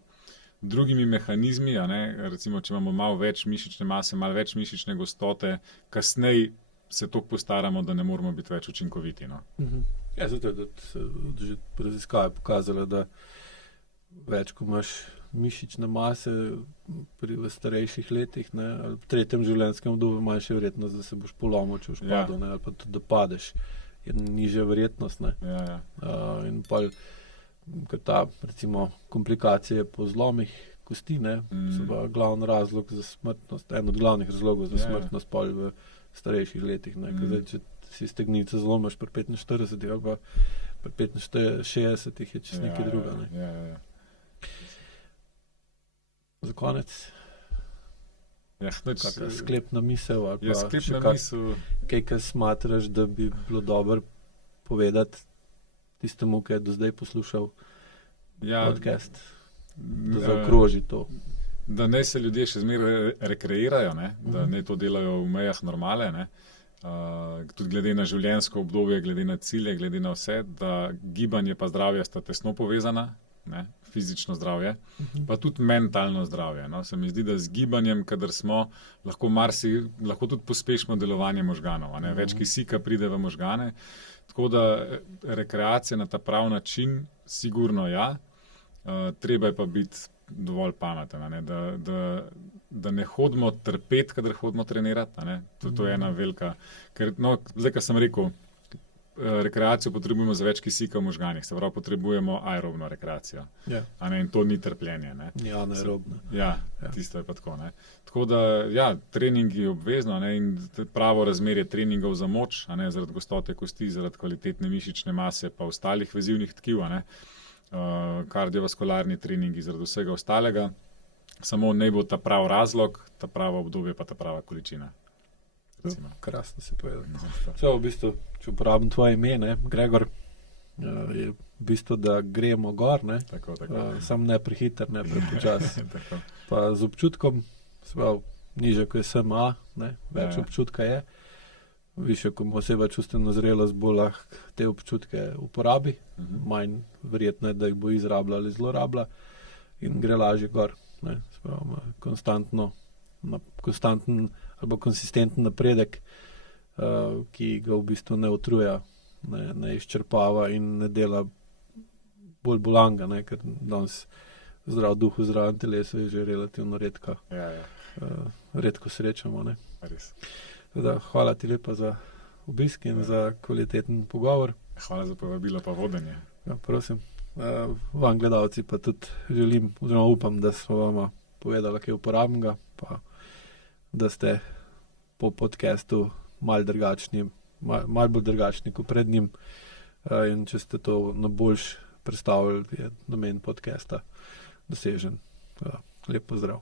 drugimi mehanizmi, recimo, če imamo malo več mišične mase, malo več mišične gostote, kasneje se toliko postaramo, da ne moramo biti več učinkoviti. No? Ja, zato je že raziskave pokazala, da več, ko imaš mišične mase v starejših letih, ali v tretjem življenjskem obdobju, manjša je verjetnost, da se boš polomil, če boš padel, ali pa tudi, da padeš. Je nižja verjetnost. Ja. In pa, ker ta, recimo, komplikacije po zlomih kosti, so pa glavni razlog za smrtnost, en od glavnih razlogov za smrtnost pol v starejših letih. Zdaj, če si stegnico zlomiš pri 45 ali pa pri 65 je čez nekaj druga. Ja. Za konec. Kakšna sklepna misel ali pa kaj, kar smatraš, da bi bilo dobro povedati tistemu, ki je do zdaj poslušal podcast, da zaokroži to. Da naj se ljudje še zmeraj rekreirajo, da naj to delajo v mejah normale, tudi glede na življenjsko obdobje, glede na cilje, glede na vse, da gibanje pa zdravje sta tesno povezana, fizično zdravje, pa tudi mentalno zdravje. Se mi zdi, da z gibanjem, kadar smo, lahko tudi pospešimo delovanje možganov. Več kisika pride v možgane. Tako da rekreacija na ta prav način sigurno treba je pa biti dovolj pameten, da ne hodimo trpeti, kadar hodimo trenirati. To je ena velika... Zdaj, kar sem rekel, rekreacijo potrebujemo za več kisika v možganih, se pravi, potrebujemo aerobno rekreacijo. In to ni trpljenje. Anaerobno. Tisto je pa tako. Tako da, trening je obvezno in pravo razmerje treningov za moč, zaradi gostote kosti, zaradi kvalitetne mišične mase, pa ostalih vezivnih tkiv, kardiovaskularni treningi, zaradi vsega ostalega. Samo naj bo ta prav razlog, ta pravo obdobje, pa ta prava količina. Krasno si povedal. V bistvu, če uporabim tvoje ime, Gregor, je v bistvu, da gremo gor, Tako. Sam ne prehiter, ne prepočas. Pa z občutkom, niže, ko je SMA, več občutka je, više, ko ima oseba čustveno zrelost, bolj lahko te občutke uporabi, manj verjetno je, da jih bo izrabila ali zlorabila in gre lažje gor. Konstanten ali pa konsistenten napredek, ki ga v bistvu ne utruja, ne izčrpava in ne dela bolj bolanga, ker danes zdrav duh v zdravem telesu je že relativno redko. Redko srečamo. Res. Hvala ti lepa za obisk in za kvaliteten pogovor. Hvala za povabilo pa vodenje. Prosim. Vam gledalci pa tudi želim, oziroma upam, da smo vam povedali kaj uporabnega, pa da ste po podcastu malo bolj drugačni kot pred njim, in če ste to na boljš predstavili, je namen podcasta dosežen. Lep pozdrav.